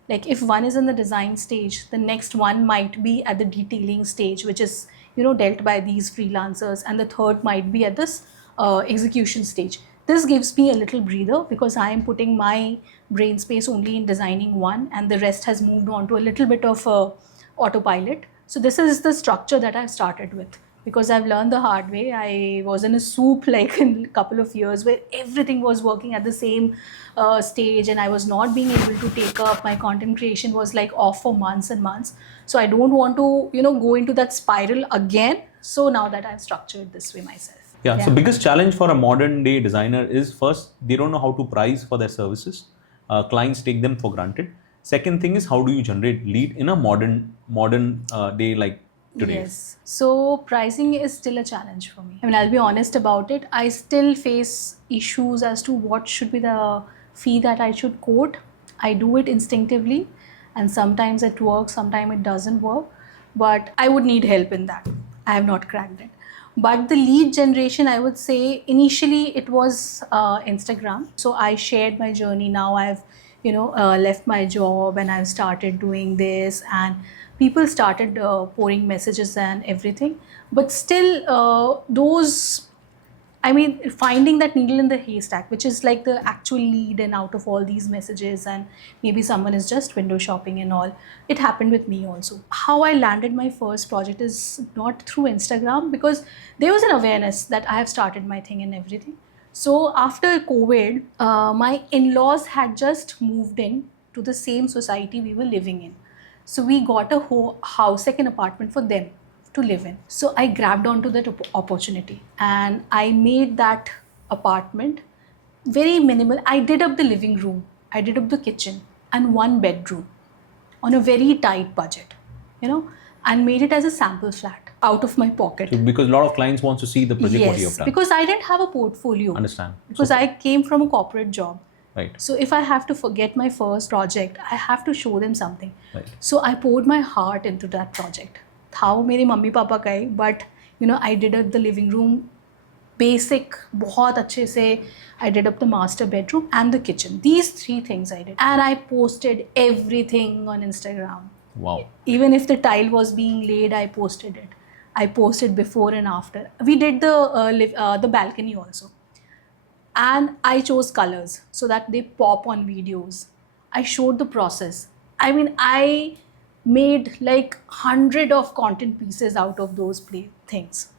Like if one is in the design stage, the next one might be at the detailing stage, which is, dealt by these freelancers, and the third might be at this execution stage. This gives me a little breather because I am putting my brain space only in designing one, and the rest has moved on to a little bit of autopilot. So this is the structure that I've started with, because I've learned the hard way. I was in a soup like in a couple of years where everything was working at the same stage, and I was not being able to take up. My content creation was like off for months and months. So I don't want to, go into that spiral again. So now that I've structured this way myself. Yeah. So biggest challenge for a modern day designer is, first, they don't know how to price for their services. Clients take them for granted. Second thing is, how do you generate lead in a modern day like today? Yes. So pricing is still a challenge for me. I mean, I'll be honest about it. I still face issues as to what should be the fee that I should quote. I do it instinctively, and sometimes it works, sometimes it doesn't work. But I would need help in that. I have not cracked it. But the lead generation, I would say, initially it was Instagram. So I shared my journey. Now I've, left my job and I've started doing this, and people started pouring messages and everything. But still, finding that needle in the haystack, which is like the actual lead, and out of all these messages, and maybe someone is just window shopping and all. It happened with me also. How I landed my first project is not through Instagram, because there was an awareness that I have started my thing and everything. So after COVID, my in-laws had just moved in to the same society we were living in. So we got a house, second apartment for them to live in. So I grabbed onto that opportunity, and I made that apartment very minimal. I did up the living room, I did up the kitchen, and one bedroom on a very tight budget, and made it as a sample flat out of my pocket. So because a lot of clients want to see the project what you have Yes, done. because I didn't have a portfolio. Understand. Because I came from a corporate job. Right. So if I have to forget my first project, I have to show them something. Right. So I poured my heart into that project. था वो मेरे mummy papa का ही, but I did up the living room, basic, बहुत अच्छे से. I did up the master bedroom and the kitchen. These three things I did, and I posted everything on Instagram. Wow. Even if the tile was being laid, I posted it. I posted before and after. We did the balcony also. And I chose colors so that they pop on videos. I showed the process. I mean, I made like 100 of content pieces out of those things,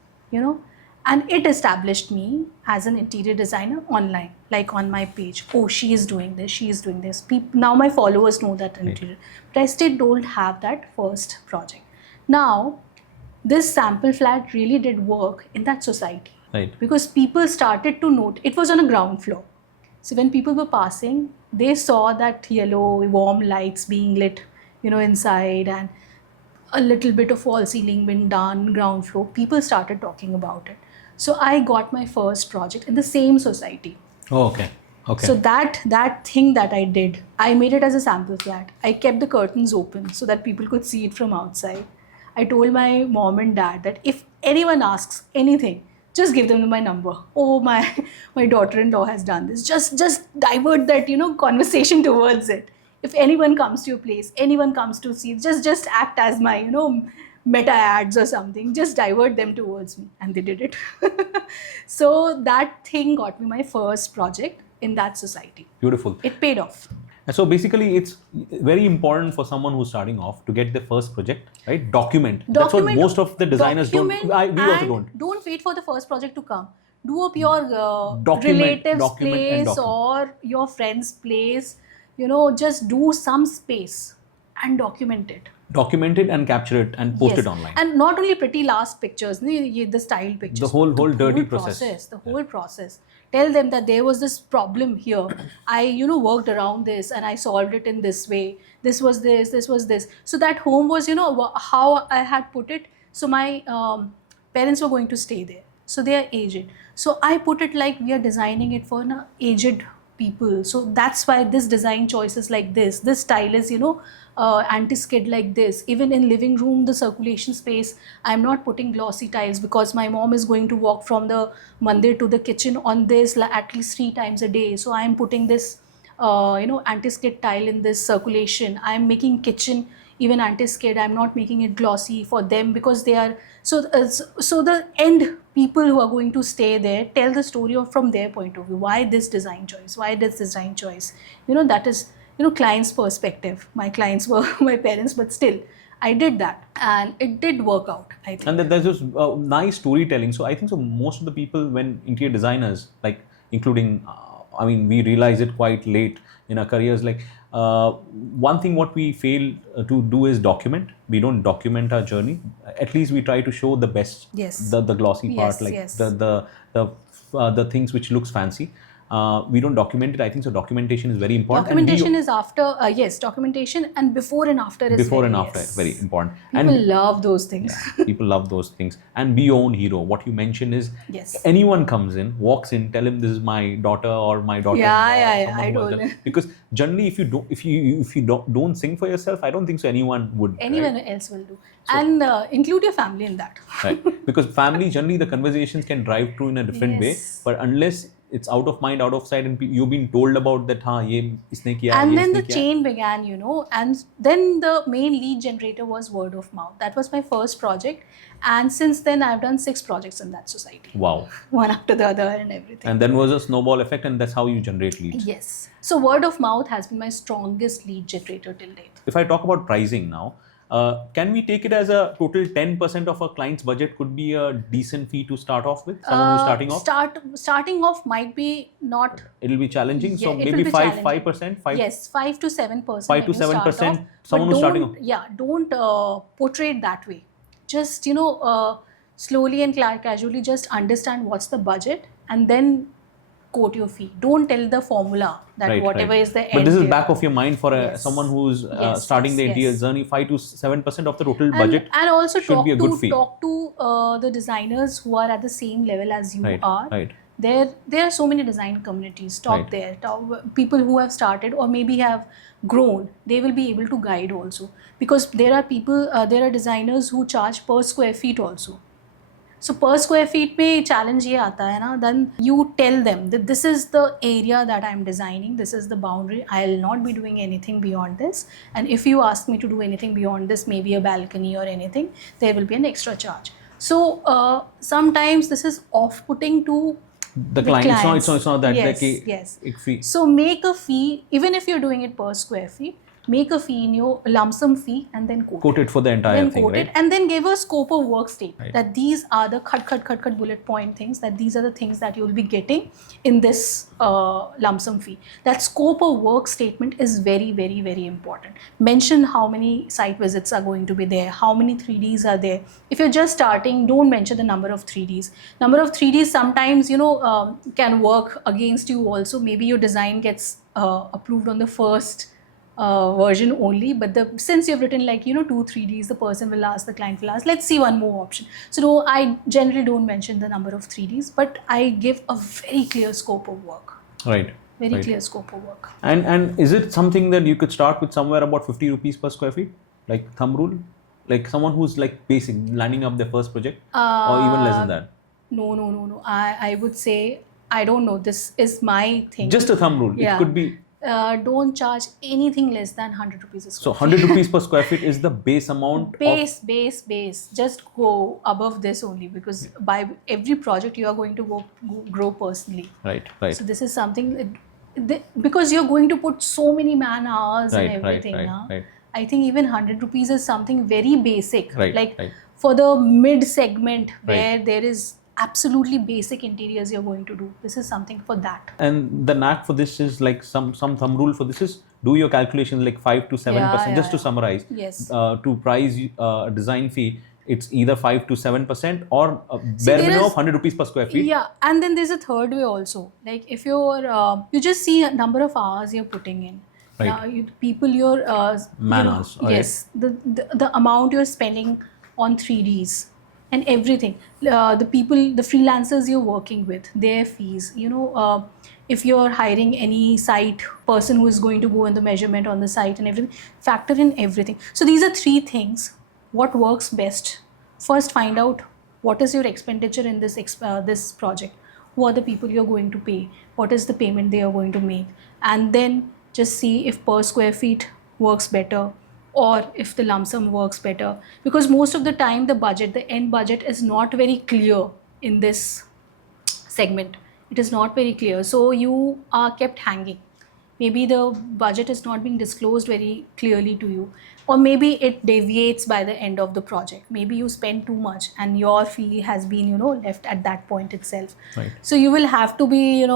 and it established me as an interior designer online, like on my page. Oh, she is doing this, she is doing this. Now my followers know that interior, but I still don't have that first project. Now, this sample flat really did work in that society. Right. Because people started to note, it was on a ground floor. So when people were passing, they saw that yellow, warm lights being lit, inside, and a little bit of false ceiling being done, ground floor. People started talking about it. So I got my first project in the same society. Oh, okay. Okay. So that thing that I did, I made it as a sample flat. I kept the curtains open so that people could see it from outside. I told my mom and dad that if anyone asks anything, just give them my number. Oh, my daughter-in-law has done this. Just divert that, conversation towards it. If anyone comes to your place, anyone comes to see, just act as my, meta ads or something. Just divert them towards me. And they did it. So that thing got me my first project in that society. Beautiful. It paid off. So basically, it's very important for someone who's starting off to get their first project, right? Document. That's what most of the designers don't. We also don't. Don't wait for the first project to come. Do up your Document relatives' place or your friend's place. Just do some space and document it. Document it and capture it and post it online. And not only pretty last pictures, the style pictures. The whole dirty process. The whole process. Tell them that there was this problem here. I, worked around this and I solved it in this way. This was this. So that home was, how I had put it. So my parents were going to stay there. So they are aged. So I put it like we are designing it for an aged people. So that's why this design choice is like this. This style is, anti-skid like this. Even in living room, the circulation space, I'm not putting glossy tiles because my mom is going to walk from the mandir to the kitchen on this at least 3 times a day. So I'm putting this anti-skid tile in this circulation. I'm making kitchen even anti-skid. I'm not making it glossy for them because they are so the end people who are going to stay there tell the story from their point of view. Why this design choice? Why this design choice? That is client's perspective. My clients were my parents, but still I did that and it did work out, I think. And then there's this nice storytelling. So I think so most of the people, when interior designers, like including, we realize it quite late in our careers, like one thing what we fail to do is document. We don't document our journey. At least we try to show the best, Yes. the glossy part, Yes, like yes. the things which looks fancy. We don't document it. I think so documentation is very important. Documentation is after, yes, documentation, and before and after is before very, and after, yes. very important. People love those things. People love those things. And be your own hero. What you mentioned is, Yes. anyone comes in, walks in, tell him this is my daughter or my daughter. I told him. Because generally, if you don't sing for yourself, I don't think so anyone would. Anyone else will do. And include your family in that. Right. Because family, generally the conversations can drive through in a different way. Yes. But unless it's out of mind, out of sight, and you've been told about that, ye isne kiya, And ye then isne the kiya. chain began, and then the main lead generator was word of mouth. That was my first project. And since then, I've done 6 projects in that society. Wow. One after the other and everything. And then was a snowball effect, and that's how you generate leads. Yes. So word of mouth has been my strongest lead generator till date. If I talk about pricing now, can we take it as a total 10% of a client's budget could be a decent fee to start off with? Someone who's starting off? Starting off might be not. It'll be challenging. So Yeah, it maybe will be 5%? Yes, 5 to 7%. 5 to when you start 7%, off. someone But who's starting don't- Yeah, don't portray it that way. Just, slowly and casually just understand what's the budget and then quote your fee. Don't tell the formula that Right, whatever right. is the But end. this is back of your mind for Yes. someone who's Yes, starting the yes, interior yes. journey. 5 to 7% of the total and, budget and also should be a good fee. talk to the designers who are at the same level as you Right, are. right. There are so many design communities. Talk Right. there. People who have started or maybe have grown. They will be able to guide also, because there are people. There are designers who charge per square feet also. So per square feet पे challenge ये आता है ना, then you tell them that this is the area that I'm designing, this is the boundary, I'll not be doing anything beyond this, and if you ask me to do anything beyond this, maybe a balcony or anything, there will be an extra charge. So sometimes this is off-putting to The client, clients. it's not that Yes, like yes. a fee. So make a fee, even if you're doing it per square feet, make a fee in your lump sum fee and then quote Quote it for the entire then thing, quote right? it, and then give a scope of work statement Right. that these are the cut bullet point things, that these are the things that you will be getting in this lump sum fee. That scope of work statement is very, very, very important. Mention how many site visits are going to be there, how many 3Ds are there. If you're just starting, don't mention the number of 3Ds. Number of 3Ds sometimes can work against you also. Maybe your design gets approved on the first version only, but since you've written 2-3Ds, the person will ask, the client will ask, let's see one more option. So no, I generally don't mention the number of 3Ds, but I give a very clear scope of work. Right. Very right. clear scope of work. And is it something that you could start with somewhere about 50 rupees per square feet, like thumb rule, like someone who's like basic landing up their first project, or even less than that? No. I would say, I don't know. This is my thing. Just a thumb rule. Yeah. It could be. Don't charge anything less than 100 rupees a So square 100 rupees per square feet is the base amount. base. Just go above this only, because by every project you are going to grow personally. Right. So this is something because you're going to put so many man hours and everything. Right. I think even 100 rupees is something very basic. Right. For the mid segment where there is absolutely basic interiors you're going to do. This is something for that. And the knack for this is like some thumb rule for this is do your calculations like 5 to 7%. Just to summarize, Yes. To price a design fee, it's either 5 to 7% or a bare there minimum is- of 100 rupees per square feet. Yeah, and then there's a third way also. Like if you just see a number of hours you're putting in. Right. Now, your Man hours, right. Yes, the amount you're spending on 3Ds and everything. The freelancers you're working with, their fees. If you're hiring any site person who is going to go in the measurement on the site and everything, factor in everything. So these are 3 things. What works best? First, find out what is your expenditure in this project. who are the people you're going to pay, what is the payment they are going to make, and then just see if per square feet works better or if the lump sum works better. Because most of the time the end budget is not very clear in this segment. It is not very clear, so you are kept hanging. Maybe the budget is not being disclosed very clearly to you, or maybe it deviates by the end of the project. Maybe you spend too much and your fee has been, left at that point itself. Right. So you will have to be,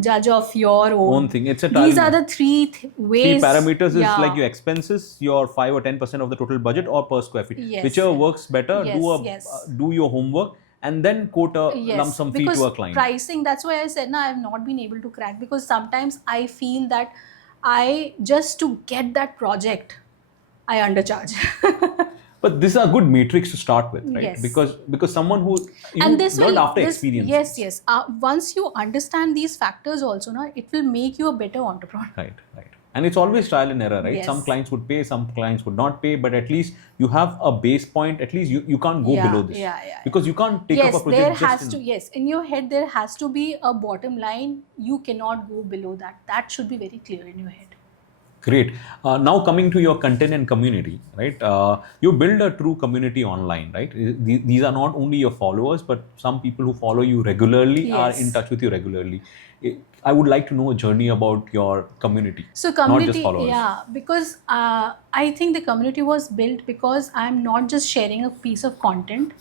judge of your own Thing. It's a These are the three ways. Three parameters is Yeah. like your expenses, your 5 or 10% of the total budget, or per square feet. Yes. Whichever works better. Yes. Do your homework and then quote a Yes, lump sum fee because to a client. pricing, that's why I said, I have not been able to crack, because sometimes I feel that I just to get that project, I undercharge. But this is a good matrix to start with, right? Yes. Because someone who you And this learned will after experience. Yes. Once you understand these factors also, it will make you a better entrepreneur. Right. And it's always trial and error, right? Yes. Some clients would pay, some clients would not pay, but at least you have a base point. At least you can't go below this. Yeah. Because you can't take up a project There just has in- to, in your head there has to be a bottom line. You cannot go below that. That should be very clear in your head. Great. Now coming to your content and community, right? You build a true community online, right? These are not only your followers, but some people who follow you regularly are Yes. in touch with you regularly. I would like to know a journey about your community, So not community, just followers. yeah, because I think the community was built because I'm not just sharing a piece of content,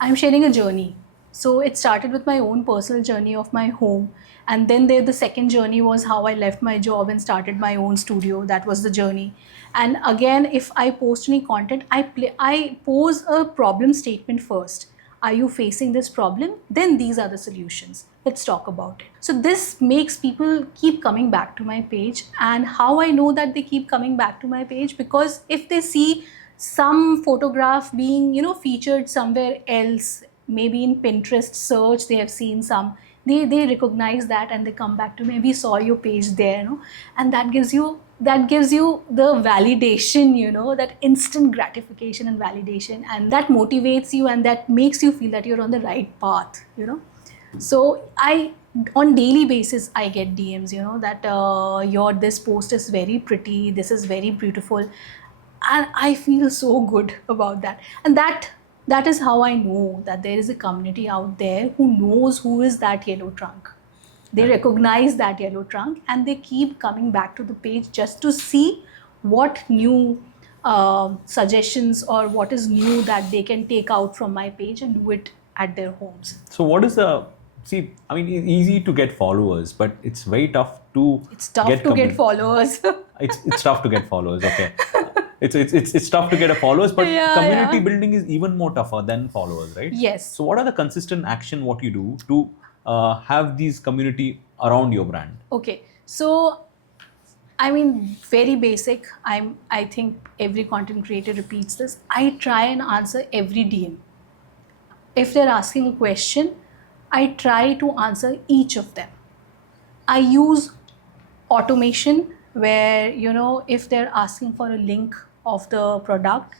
I'm sharing a journey. So it started with my own personal journey of my home, and then the second journey was how I left my job and started my own studio. That was the journey. And again, if I post any content, I pose a problem statement first. Are you facing this problem? Then these are the solutions. Let's talk about it. So this makes people keep coming back to my page. And how I know that they keep coming back to my page? Because if they see some photograph being, featured somewhere else, maybe in Pinterest search, they have seen some, they recognize that and they come back to me. We saw your page there, and that gives you the validation, that instant gratification and validation, and that motivates you and that makes you feel that you're on the right path. So on daily basis I get DMs, that this post is very pretty, this is very beautiful, and I feel so good about that. And that is how I know that there is a community out there who knows who is that yellow trunk. They recognize that yellow trunk and they keep coming back to the page just to see what new suggestions or what is new that they can take out from my page and do it at their homes. So what is it's easy to get followers, but it's very tough to get followers. It's tough to get followers. Okay. It's tough to get a followers, but community building is even more tougher than followers, right? Yes. So what are the consistent action what you do to have these community around your brand? Okay, so very basic. I think every content creator repeats this. I try and answer every DM. If they're asking a question, I try to answer each of them. I use automation where, if they're asking for a link of the product,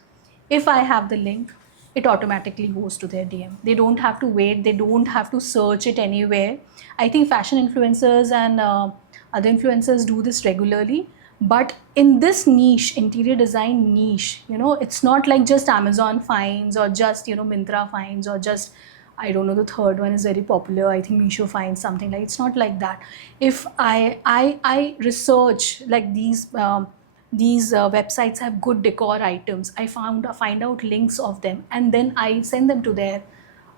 if I have the link, it automatically goes to their DM. They don't have to wait. They don't have to search it anywhere. I think fashion influencers and other influencers do this regularly. But in this niche, interior design niche, it's not like just Amazon finds or just, Myntra finds or just, I don't know, the third one is very popular. I think Meesho finds something like, it's not like that. If I research like these websites have good decor items, I find out links of them and then I send them to their,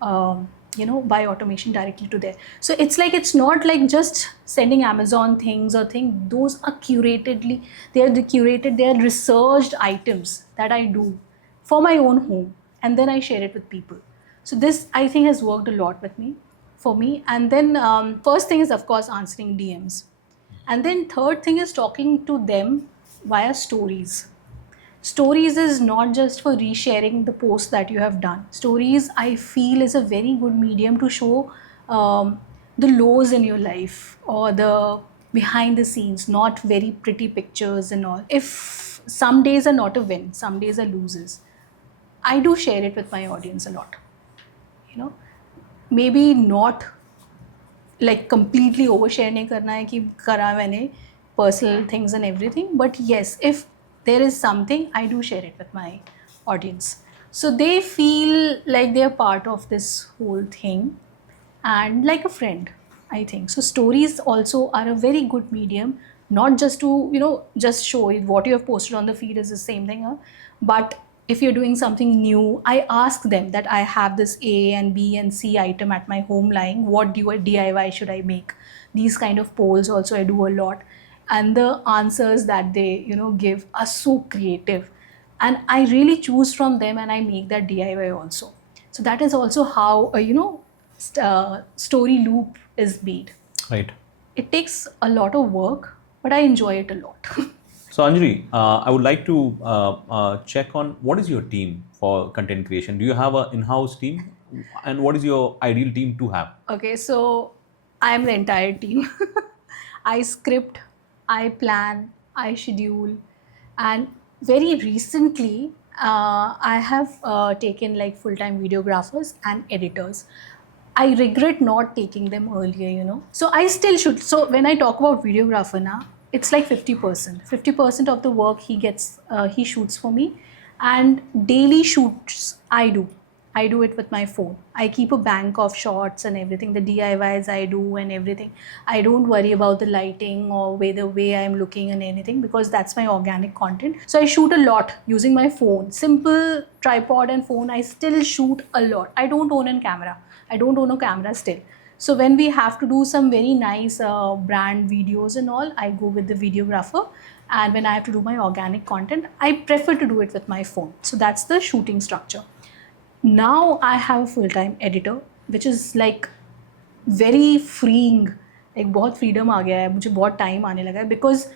by automation directly to there. So it's not like just sending Amazon things or things. Those are they are researched items that I do for my own home and then I share it with people. So this I think has worked a lot for me. And then first thing is of course answering DMs. And then third thing is talking to them via stories. Stories is not just for resharing the post that you have done. Stories, I feel, is a very good medium to show the lows in your life or the behind the scenes, not very pretty pictures and all. If some days are not a win, some days are losses, I do share it with my audience a lot. Maybe not like completely overshare नहीं करना है कि करा मैंने personal things and everything. But yes, if there is something, I do share it with my audience. So they feel like they are part of this whole thing and like a friend, I think. So stories also are a very good medium, not just to, just show it what you have posted on the feed is the same thing, but if you're doing something new, I ask them that I have this A and B and C item at my home lying. What DIY should I make? These kind of polls also I do a lot. And the answers that they, give are so creative. And I really choose from them and I make that DIY also. So that is also how, story loop is made. Right. It takes a lot of work, but I enjoy it a lot. So Anjali, I would like to check on what is your team for content creation? Do you have an in-house team? And what is your ideal team to have? Okay, so I am the entire team. I script, I plan, I schedule, and very recently I have taken like full-time videographers and editors. I regret not taking them earlier. So I still should. So when I talk about videographer now, it's like 50%. 50% of the work he shoots for me, and daily shoots I do. I do it with my phone. I keep a bank of shots and everything, the DIYs I do and everything. I don't worry about the lighting or the way I'm looking and anything, because that's my organic content. So I shoot a lot using my phone. Simple tripod and phone, I still shoot a lot. I don't own a camera. I don't own a camera still. So when we have to do some very nice brand videos and all, I go with the videographer. And when I have to do my organic content, I prefer to do it with my phone. So that's the shooting structure. Now I have a full-time editor, which is like very freeing. एक बहुत freedom आ गया है, मुझे बहुत time आने लगा है, because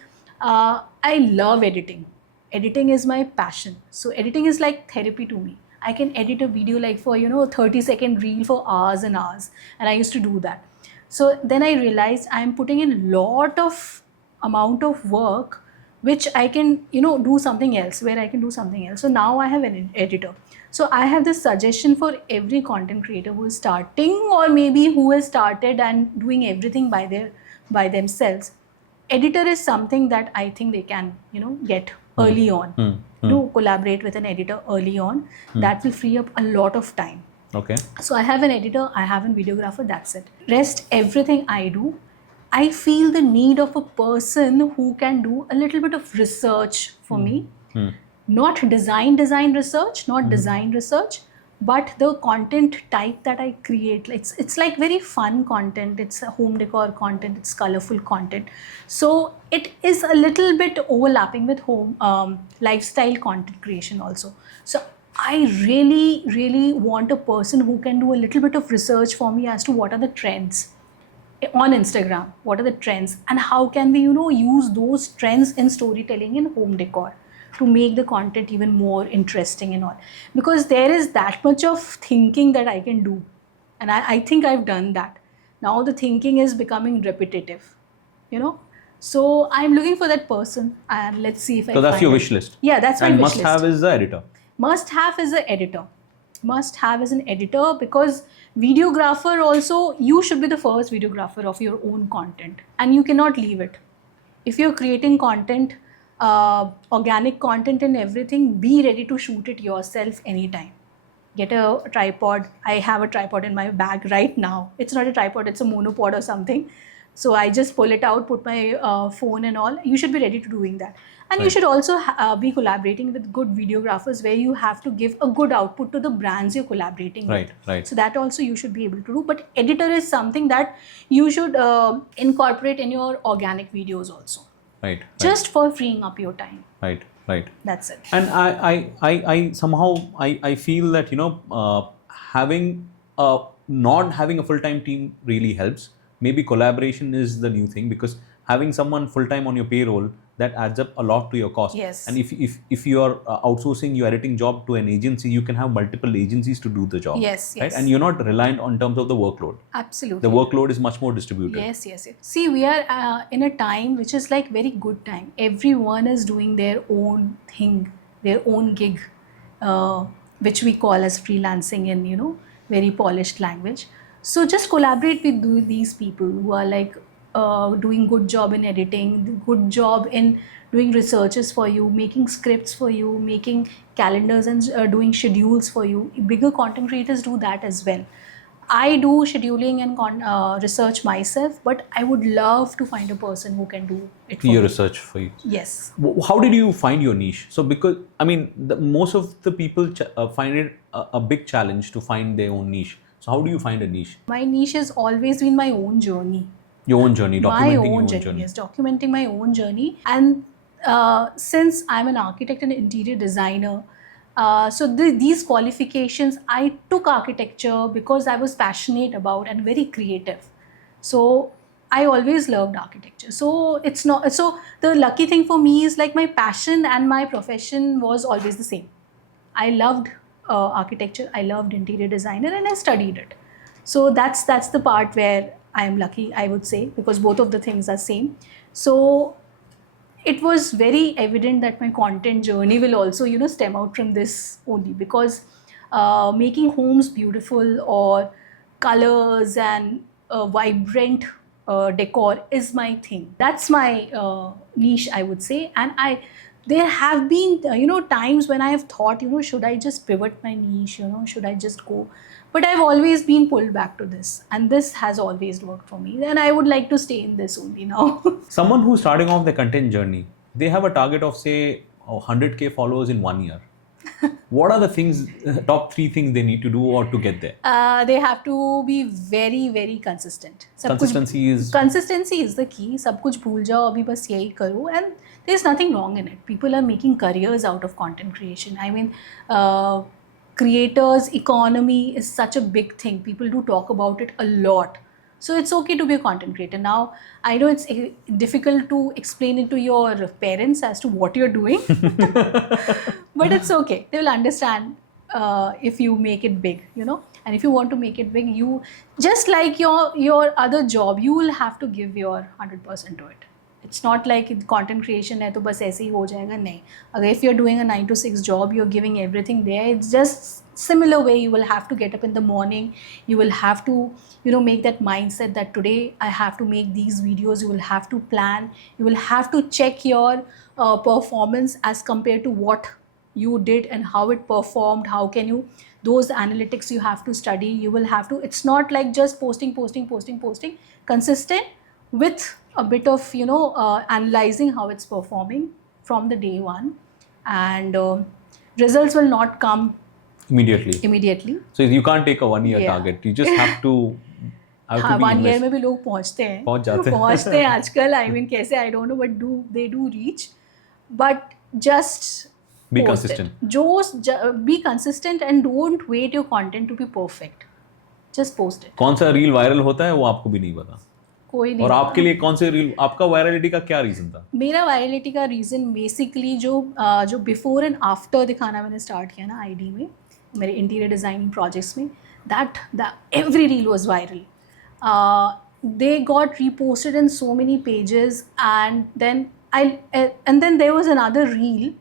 I love editing. Editing is my passion. So editing is like therapy to me. I can edit a video like for 30-second reel for hours and hours, and I used to do that. So then I realized I'm putting in a lot of amount of work which I can do something else, where I can do something else. So now I have an editor. So I have this suggestion for every content creator who is starting, or maybe who has started and doing everything by themselves. Editor is something that I think they can get early on. To collaborate with an editor early on, that will free up a lot of time. Okay. So I have an editor, I have a videographer, that's it. Rest everything I do, I feel the need of a person who can do a little bit of research for me. Not design research, not design research, but the content type that I create. It's like very fun content, it's a home decor content, it's colorful content. So it is a little bit overlapping with home lifestyle content creation also. So I really, really want a person who can do a little bit of research for me as to what are the trends on Instagram, what are the trends, and how can we use those trends in storytelling in home decor to make the content even more interesting and all. Because there is that much of thinking that I can do, and I think I've done that. Now the thinking is becoming repetitive, so I'm looking for that person, and let's see if I So that's find your it. wish list. Yeah, that's my and wish must list. have is the editor. Must have is an editor. Must have is an editor, because videographer also, you should be the first videographer of your own content, and you cannot leave it. If you're creating content, organic content and everything, be ready to shoot it yourself anytime. Get a tripod. I have a tripod in my bag right now. It's not a tripod, it's a monopod or something. So I just pull it out, put my phone and all. You should be ready to doing that. And you should also be collaborating with good videographers, where you have to give a good output to the brands you're collaborating with. Right. So that also you should be able to do. But editor is something that you should incorporate in your organic videos also. Right. Just for freeing up your time. Right. That's it. And I somehow I feel that having not having a full-time team really helps. Maybe collaboration is the new thing, because having someone full-time on your payroll, that adds up a lot to your cost. Yes. And if you are outsourcing your editing job to an agency, you can have multiple agencies to do the job. Yes. Right? And you're not reliant on terms of the workload. Absolutely. The workload is much more distributed. Yes. See, we are in a time which is like very good time. Everyone is doing their own thing, their own gig, which we call as freelancing in very polished language. So just collaborate with these people who are like doing good job in editing, good job in doing researches for you, making scripts for you, making calendars and doing schedules for you. Bigger content creators do that as well. I do scheduling and research myself, but I would love to find a person who can do it for Your me. research for you. Yes. How did you find your niche? So because I mean, most of the people find it a big challenge to find their own niche. So how do you find a niche? My niche has always been my own journey. Your own journey, My documenting own your own journey. Yes, documenting my own journey. And since I'm an architect and interior designer, so these qualifications, I took architecture because I was passionate about and very creative. So I always loved architecture. So it's not, so the lucky thing for me is like my passion and my profession was always the same. I loved architecture, I loved interior designer, and I studied it. So that's the part where I am lucky, I would say, because both of the things are same. So it was very evident that my content journey will also, stem out from this only, because making homes beautiful or colors and vibrant decor is my thing. That's my niche, I would say. And there have been times when I have thought, should I just pivot my niche, should I just go, but I've always been pulled back to this, and this has always worked for me, and I would like to stay in this only now. Someone who's starting off their content journey, they have a target of say 100K followers in 1 year. What are the things, top 3 things they need to do or to get there? They have to be very very consistent. Consistency is the key. सब कुछ भूल जाओ, अभी बस यही करो, and there's nothing wrong in it. People are making careers out of content creation. I mean, creators economy is such a big thing. People do talk about it a lot. So it's okay to be a content creator. Now, I know it's difficult to explain it to your parents as to what you're doing, but it's okay. They will understand if you make it big, And if you want to make it big, you, just like your other job, you will have to give your 100% to it. It's not like content creation है तो बस ऐसे ही हो जाएगा, नहीं. अगर if you're doing a 9 to 6 job, you're giving everything there. It's just similar way. You will have to get up in the morning. You will have to, make that mindset that today I have to make these videos. You will have to plan. You will have to check your performance as compared to what you did and how it performed. How can you, those analytics you have to study. You will have to, it's not like just posting. Consistent with a bit of, analyzing how it's performing from the day one. And results will not come immediately. So you can't take a 1 year target. You just have to हाँ, 1 year में भी लोग पहुँचते हैं. पहुँचते हैं आजकल. I mean, कैसे, I don't know, but they do reach. But just be consistent. Just be consistent and don't wait your content to be perfect. Just post it. कौन सा रील वायरल होता है वो आपको भी नहीं पता. कोई नहीं. और आपके लिए कौन से रील, आपका वायरलिटी का क्या रीजन था? मेरा वायरलिटी का रीज़न बेसिकली जो बिफोर एंड आफ्टर दिखाना मैंने स्टार्ट किया ना आईडी में, मेरे इंटीरियर डिज़ाइनिंग प्रोजेक्ट्स में, that every reel was viral. They got reposted in so many pages, and then there was another reel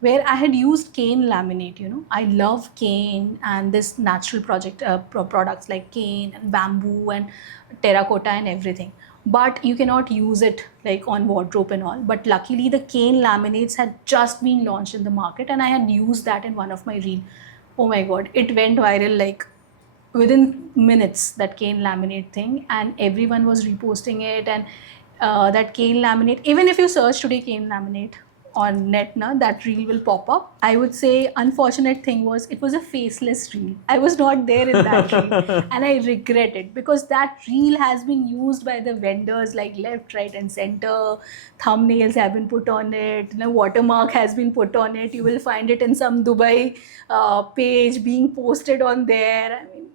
where I had used cane laminate. I love cane and this natural products like cane and bamboo and terracotta and everything. But you cannot use it like on wardrobe and all. But luckily the cane laminates had just been launched in the market, and I had used that in one of my reel. Oh my God, it went viral like within minutes, that cane laminate thing, and everyone was reposting it. And that cane laminate, even if you search today cane laminate on net, that reel will pop up. I would say unfortunate thing was it was a faceless reel. I was not there in that reel, and I regret it, because that reel has been used by the vendors like left, right and center. Thumbnails have been put on it, watermark has been put on it. You will find it in some Dubai page being posted on there. I mean,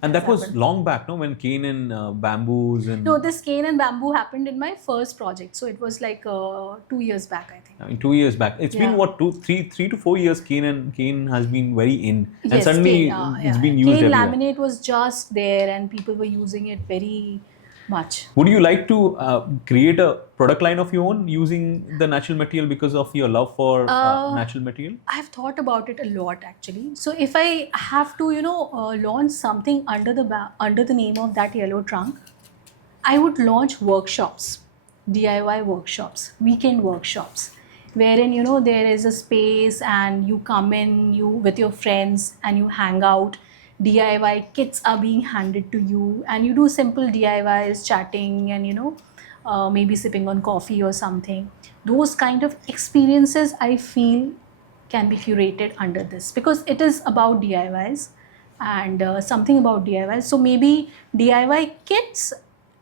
and that was long back, no? When cane and bamboos and... No, this cane and bamboo happened in my first project. So it was like 2 years back, I think. I mean, 2 years back. It's been what, 3 to 4 years cane has been very in. And yes, suddenly it's been used cane everywhere. laminate was just there, and people were using it very much. Would you like to create a product line of your own using the natural material because of your love for natural material? I've thought about it a lot actually. So if I have to, launch something under the name of that yellow trunk, I would launch workshops, DIY workshops, weekend workshops, wherein there is a space and you come in, you with your friends and you hang out. DIY kits are being handed to you, and you do simple DIYs, chatting, and maybe sipping on coffee or something. Those kind of experiences I feel can be curated under this, because it is about DIYs and something about DIYs. So maybe DIY kits,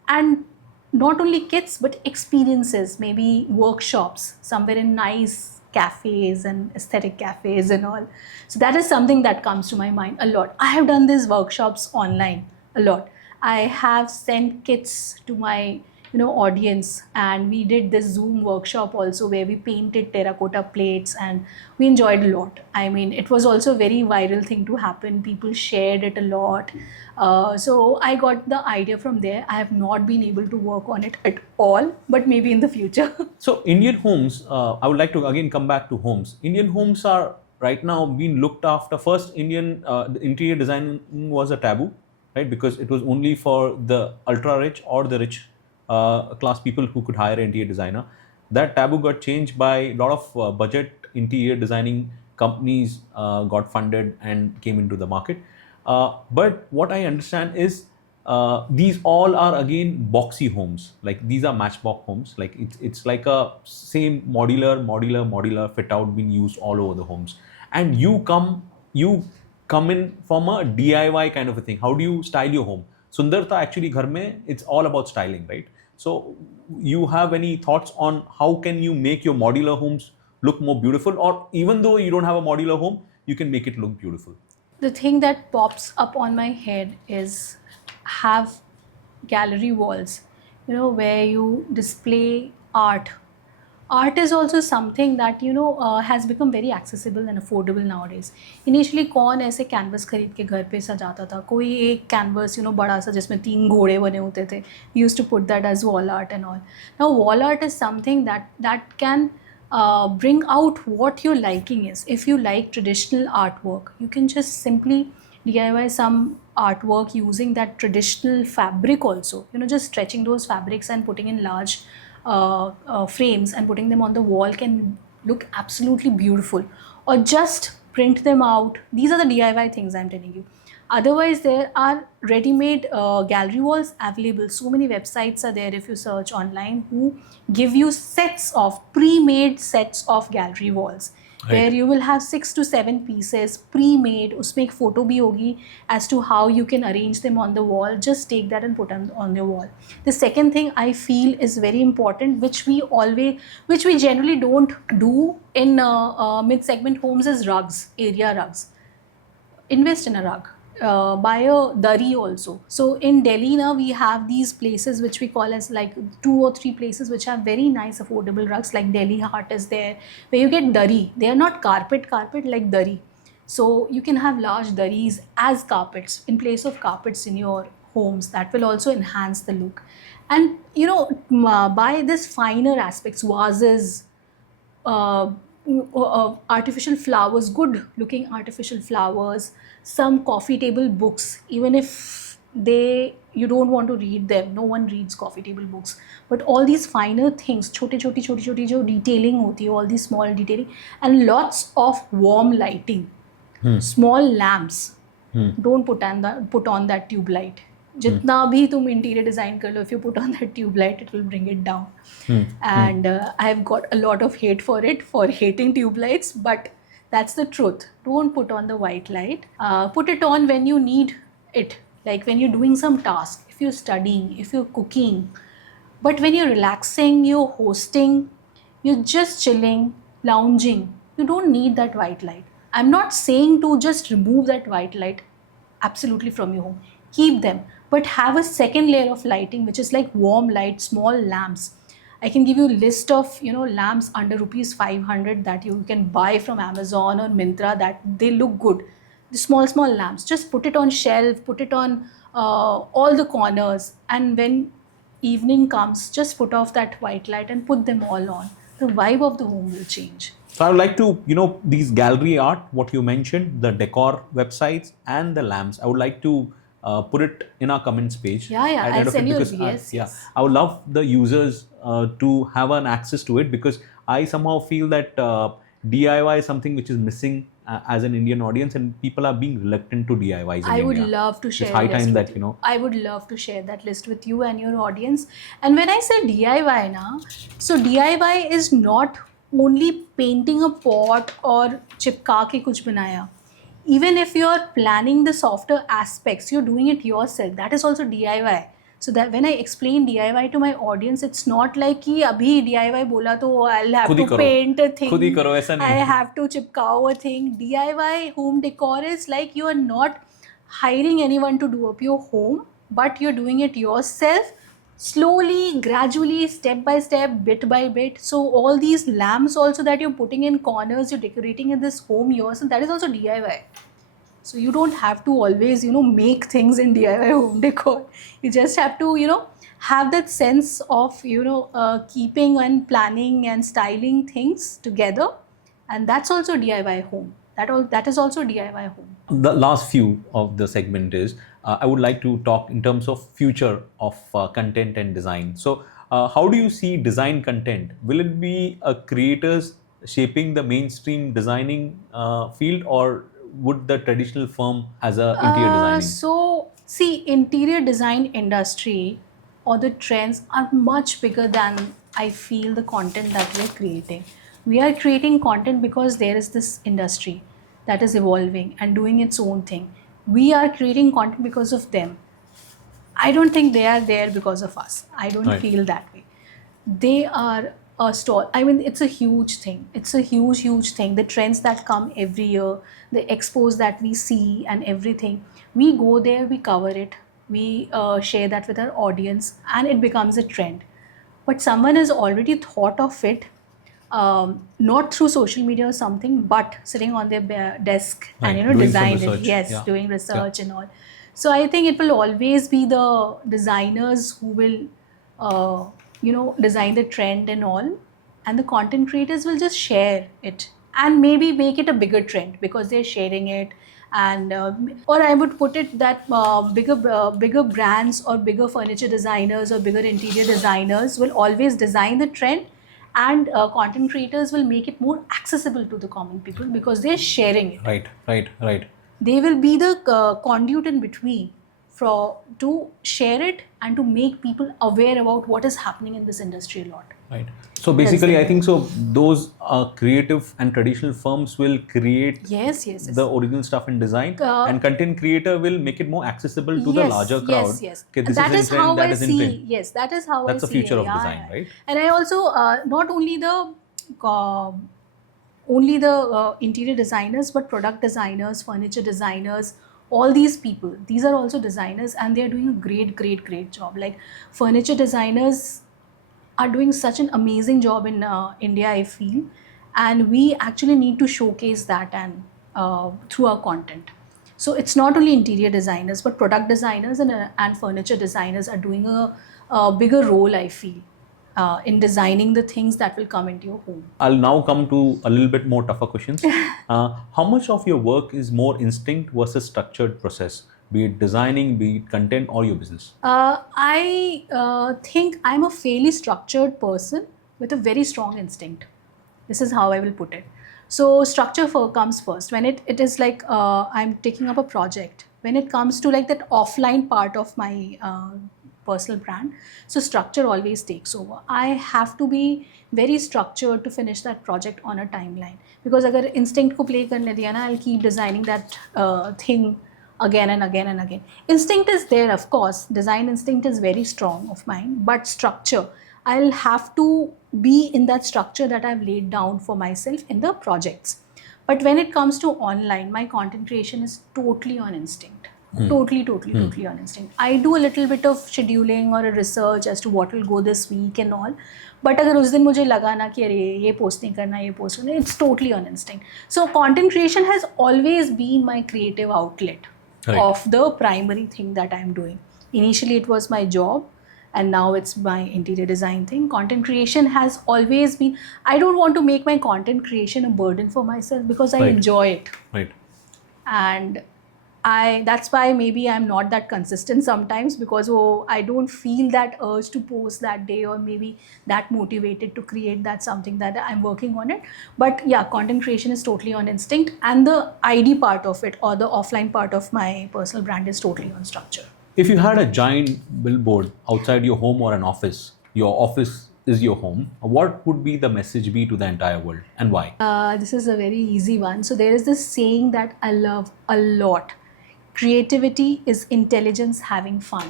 and not only kits but experiences, maybe workshops somewhere in nice cafes and aesthetic cafes and all. So that is something that comes to my mind a lot. I have done these workshops online a lot. I have sent kits to my audience, and we did this Zoom workshop also where we painted terracotta plates and we enjoyed a lot. I mean, it was also a very viral thing to happen. People shared it a lot. So I got the idea from there. I have not been able to work on it at all, but maybe in the future. So Indian homes, I would like to again come back to homes. Indian homes are right now being looked after. First, Indian interior design was a taboo, right? Because it was only for the ultra rich or the rich class people who could hire an interior designer. That taboo got changed by a lot of budget interior designing companies got funded and came into the market. But what I understand is these all are again boxy homes. Like these are matchbox homes. Like it's like a same modular fit out being used all over the homes. And you come in from a DIY kind of a thing. How do you style your home? Sundarta actually ghar mein, it's all about styling, right? So you have any thoughts on how can you make your modular homes look more beautiful, or even though you don't have a modular home, you can make it look beautiful? The thing that pops up on my head is have gallery walls, where you display art. Art is also something that has become very accessible and affordable nowadays. Initially कौन ऐसे canvas खरीद के घर पे सजाता था? कोई एक canvas बड़ा सा जिसमें 3 घोड़े बने होते थे. We used to put that as wall art and all. Now wall art is something that can bring out what your liking is. If you like traditional artwork, you can just simply DIY some artwork using that traditional fabric also. Just stretching those fabrics and putting in large frames and putting them on the wall can look absolutely beautiful. Or just print them out. These are the DIY things I'm telling you. Otherwise, there are ready-made gallery walls available. So many websites are there if you search online who give you pre-made sets of gallery walls. Right. Where you will have 6 to 7 pieces pre-made. उसमें एक photo भी होगी as to how you can arrange them on the wall. Just take that and put them on your wall. The second thing I feel is very important, which we generally don't do in mid-segment homes, is rugs, area rugs. Invest in a rug. Buy a dari also. So in Delhi now we have these places which we call as like 2 or 3 places which have very nice affordable rugs, like Delhi Hut is there, where you get dari. They are not carpet like dari. So you can have large daris as carpets in place of carpets in your homes. That will also enhance the look. And buy this finer aspects, vases, artificial flowers, good looking artificial flowers, some coffee table books, even if you don't want to read them. No one reads coffee table books, but all these finer things, छोटी जो detailing होती है, all these small detailing, and lots of warm lighting. Small lamps. Don't put on that tube light. जितना भी तुम interior design कर लो, if you put on that tube light, it will bring it down. And I've got a lot of hate for hating tube lights, but that's the truth. Don't put on the white light. Put it on when you need it, like when you're doing some task, if you're studying, if you're cooking. But when you're relaxing, you're hosting, you're just chilling, lounging, you don't need that white light. I'm not saying to just remove that white light absolutely from your home. Keep them, but have a second layer of lighting, which is like warm light, small lamps. I can give you a list of lamps under rupees 500 that you can buy from Amazon or Myntra, that they look good. The small lamps, just put it on shelf, put it on all the corners, and when evening comes, just put off that white light and put them all on. The vibe of the home will change. So I would like to, these gallery art, what you mentioned, the decor websites and the lamps. I would like to put it in our comments page. Yeah, at I'll end of send it, you. because Yes, yeah, yes. I would love the users to have an access to it, because I somehow feel that DIY is something which is missing as an Indian audience, and people are being reluctant to DIYs in I would India. love to share It's high a list time with that you. I would love to share that list with you and your audience. And when I say DIY now, so DIY is not only painting a pot or chipka ke kuch banaya. Even if you're planning the softer aspects, you're doing it yourself. That is also DIY. So that when I explain DIY to my audience, it's not like कि अभी DIY बोला तो I'll have खुद ही to करो, paint a thing. खुद ही करो, ऐसा नहीं I है। have to chipkao a thing. DIY home decor is like you are not hiring anyone to do up your home, but you're doing it yourself, slowly, gradually, step by step, bit by bit. So all these lamps also that you're putting in corners, you're decorating in this home yourself, that is also DIY. So you don't have to always, make things in DIY home decor. You just have to, have that sense of, keeping and planning and styling things together. And that's also DIY home. That is also DIY home. The last few of the segment is I would like to talk in terms of future of content and design. So how do you see design content? Will it be creators shaping the mainstream designing field, or would the traditional firm as a interior designing? So see, interior design industry or the trends are much bigger than I feel the content that we're creating. We are creating content because there is this industry that is evolving and doing its own thing. We are creating content because of them. I don't think they are there because of us. I don't Right. feel that way. They are a stall. I mean, it's a huge thing. It's a huge, huge thing. The trends that come every year, the expos that we see, and everything. We go there, we cover it, we share that with our audience, and it becomes a trend. But someone has already thought of it, not through social media or something, but sitting on their desk and Right, doing some designed it. research. Yes, Yeah. doing research and all. So I think it will always be the designers who will, design the trend and all, and the content creators will just share it and maybe make it a bigger trend because they're sharing it. And or I would put it that bigger brands or bigger furniture designers or bigger interior designers will always design the trend, and content creators will make it more accessible to the common people because they're sharing it. Right. They will be the conduit in between to share it and to make people aware about what is happening in this industry a lot. Right. So basically, the I think so. Those creative and traditional firms will create Yes. the original stuff in design, and content creator will make it more accessible to the Yes, larger crowd. Yes. Okay, this That is in is trend, how that I is in see. trend. Yes, that is how That's I the see future it. of Yeah, design, yeah. right? And I also not only the interior designers, but product designers, furniture designers, all these people, these are also designers, and they're doing a great job. Like furniture designers are doing such an amazing job in India, I feel, and we actually need to showcase that and through our content. So it's not only interior designers, but product designers and furniture designers are doing a bigger role, I feel, in designing the things that will come into your home. I'll now come to a little bit more tougher questions. How much of your work is more instinct versus structured process, be it designing, be it content, or your business? I think I'm a fairly structured person with a very strong instinct. This is how I will put it. So structure comes first. When it is like I'm taking up a project. When it comes to like that offline part of my personal brand, so structure always takes over. I have to be very structured to finish that project on a timeline. Because अगर instinct को play करने दिया ना, I'll keep designing that thing again and again and again. Instinct is there, of course. Design instinct is very strong of mine, but structure, I'll have to be in that structure that I've laid down for myself in the projects. But when it comes to online, my content creation is totally on instinct. Totally on instinct. I do a little bit of scheduling or a research as to what will go this week and all. But अगर उस दिन मुझे लगा ना कि अरे ये post नहीं करना, ये पोस्ट करना, it's totally on instinct. So content creation has always been my creative outlet. Right. Of the primary thing that I'm doing. Initially, it was my job, and now it's my interior design thing. Content creation has always been, I don't want to make my content creation a burden for myself because I Right. enjoy it. Right. And that's why maybe I'm not that consistent sometimes, because I don't feel that urge to post that day, or maybe that motivated to create that something that I'm working on it. But yeah, content creation is totally on instinct, and the ID part of it, or the offline part of my personal brand, is totally on structure. If you had a giant billboard outside your home or an office, your office is your home, what would be the message be to the entire world and why? This is a very easy one. So there is this saying that I love a lot: creativity is intelligence having fun.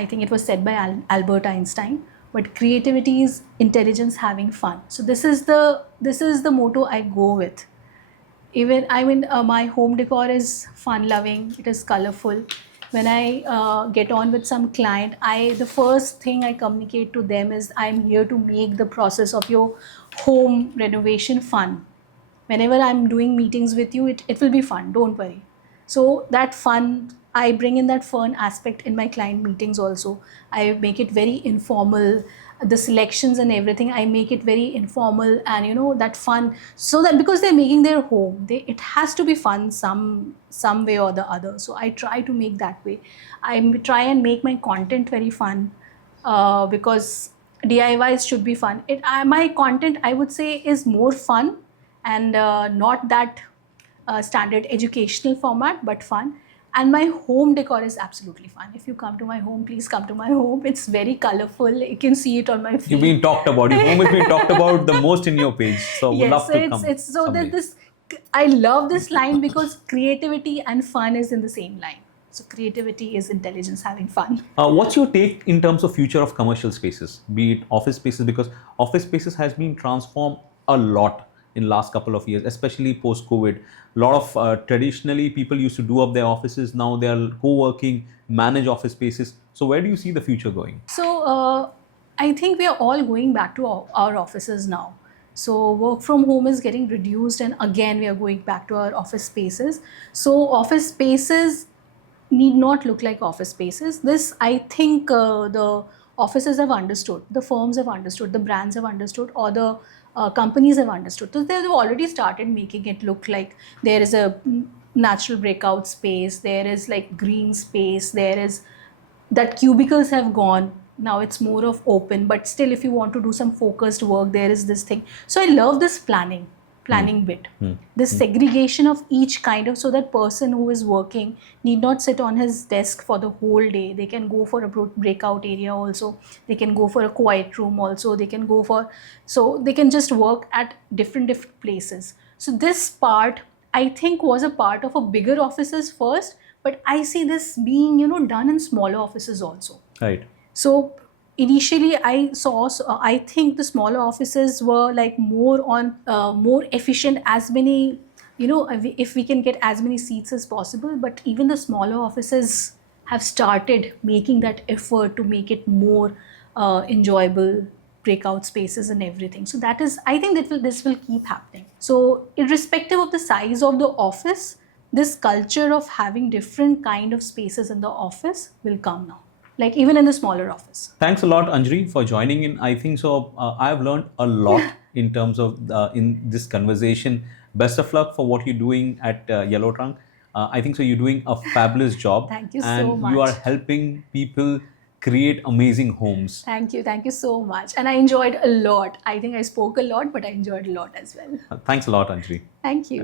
I think it was said by Albert Einstein. But creativity is intelligence having fun. So this is the motto I go with. Even my home decor is fun loving. It is colorful. When I get on with some client, the first thing I communicate to them is I'm here to make the process of your home renovation fun. Whenever I'm doing meetings with you, it will be fun. Don't worry. So that fun, I bring in that fun aspect in my client meetings also. I make it very informal. The selections and everything, I make it very informal, and that fun, so that because they're making their home, it has to be fun some way or the other. So I try to make that way. I try and make my content very fun, because DIYs should be fun. My content, I would say, is more fun, and not that standard educational format, but fun. And my home decor is absolutely fun. If you come to my home, please come to my home. It's very colorful. You can see it on my feed. You've been talked about. Your home has been talked about the most in your page. So we'd Yes, love so to come it's so someday. that this, I love this line because creativity and fun is in the same line. So creativity is intelligence having fun. What's your take in terms of future of commercial spaces, be it office spaces? Because office spaces has been transformed a lot in last couple of years, especially post-COVID. A lot of traditionally people used to do up their offices. Now they are co-working, manage office spaces. So where do you see the future going? So I think we are all going back to our offices now. So work from home is getting reduced, and again we are going back to our office spaces. So office spaces need not look like office spaces. This, I think, the offices have understood, the firms have understood, the brands have understood, or the companies have understood. So they've already started making it look like there is a natural breakout space, there is like green space, there is that cubicles have gone. Now it's more of open, but still if you want to do some focused work, there is this thing. So I love this planning bit, this segregation of each kind of, so that person who is working need not sit on his desk for the whole day. They can go for a breakout area also, they can go for a quiet room also, they can go for, so they can just work at different places. So this part, I think, was a part of a bigger offices first, but I see this being done in smaller offices also. Right. So initially I saw, I think the smaller offices were like more efficient, as many, if we can get as many seats as possible. But even the smaller offices have started making that effort to make it more enjoyable, breakout spaces and everything. So that is, I think this will keep happening. So irrespective of the size of the office, this culture of having different kind of spaces in the office will come now, like even in the smaller office. Thanks a lot, Anjali, for joining in. I think so. I've learned a lot in terms of in this conversation. Best of luck for what you're doing at Yellow Trunk. I think so. You're doing a fabulous job. Thank you and so much. You are helping people create amazing homes. Thank you so much. And I enjoyed a lot. I think I spoke a lot, but I enjoyed a lot as well. Thanks a lot, Anjali. Thank you.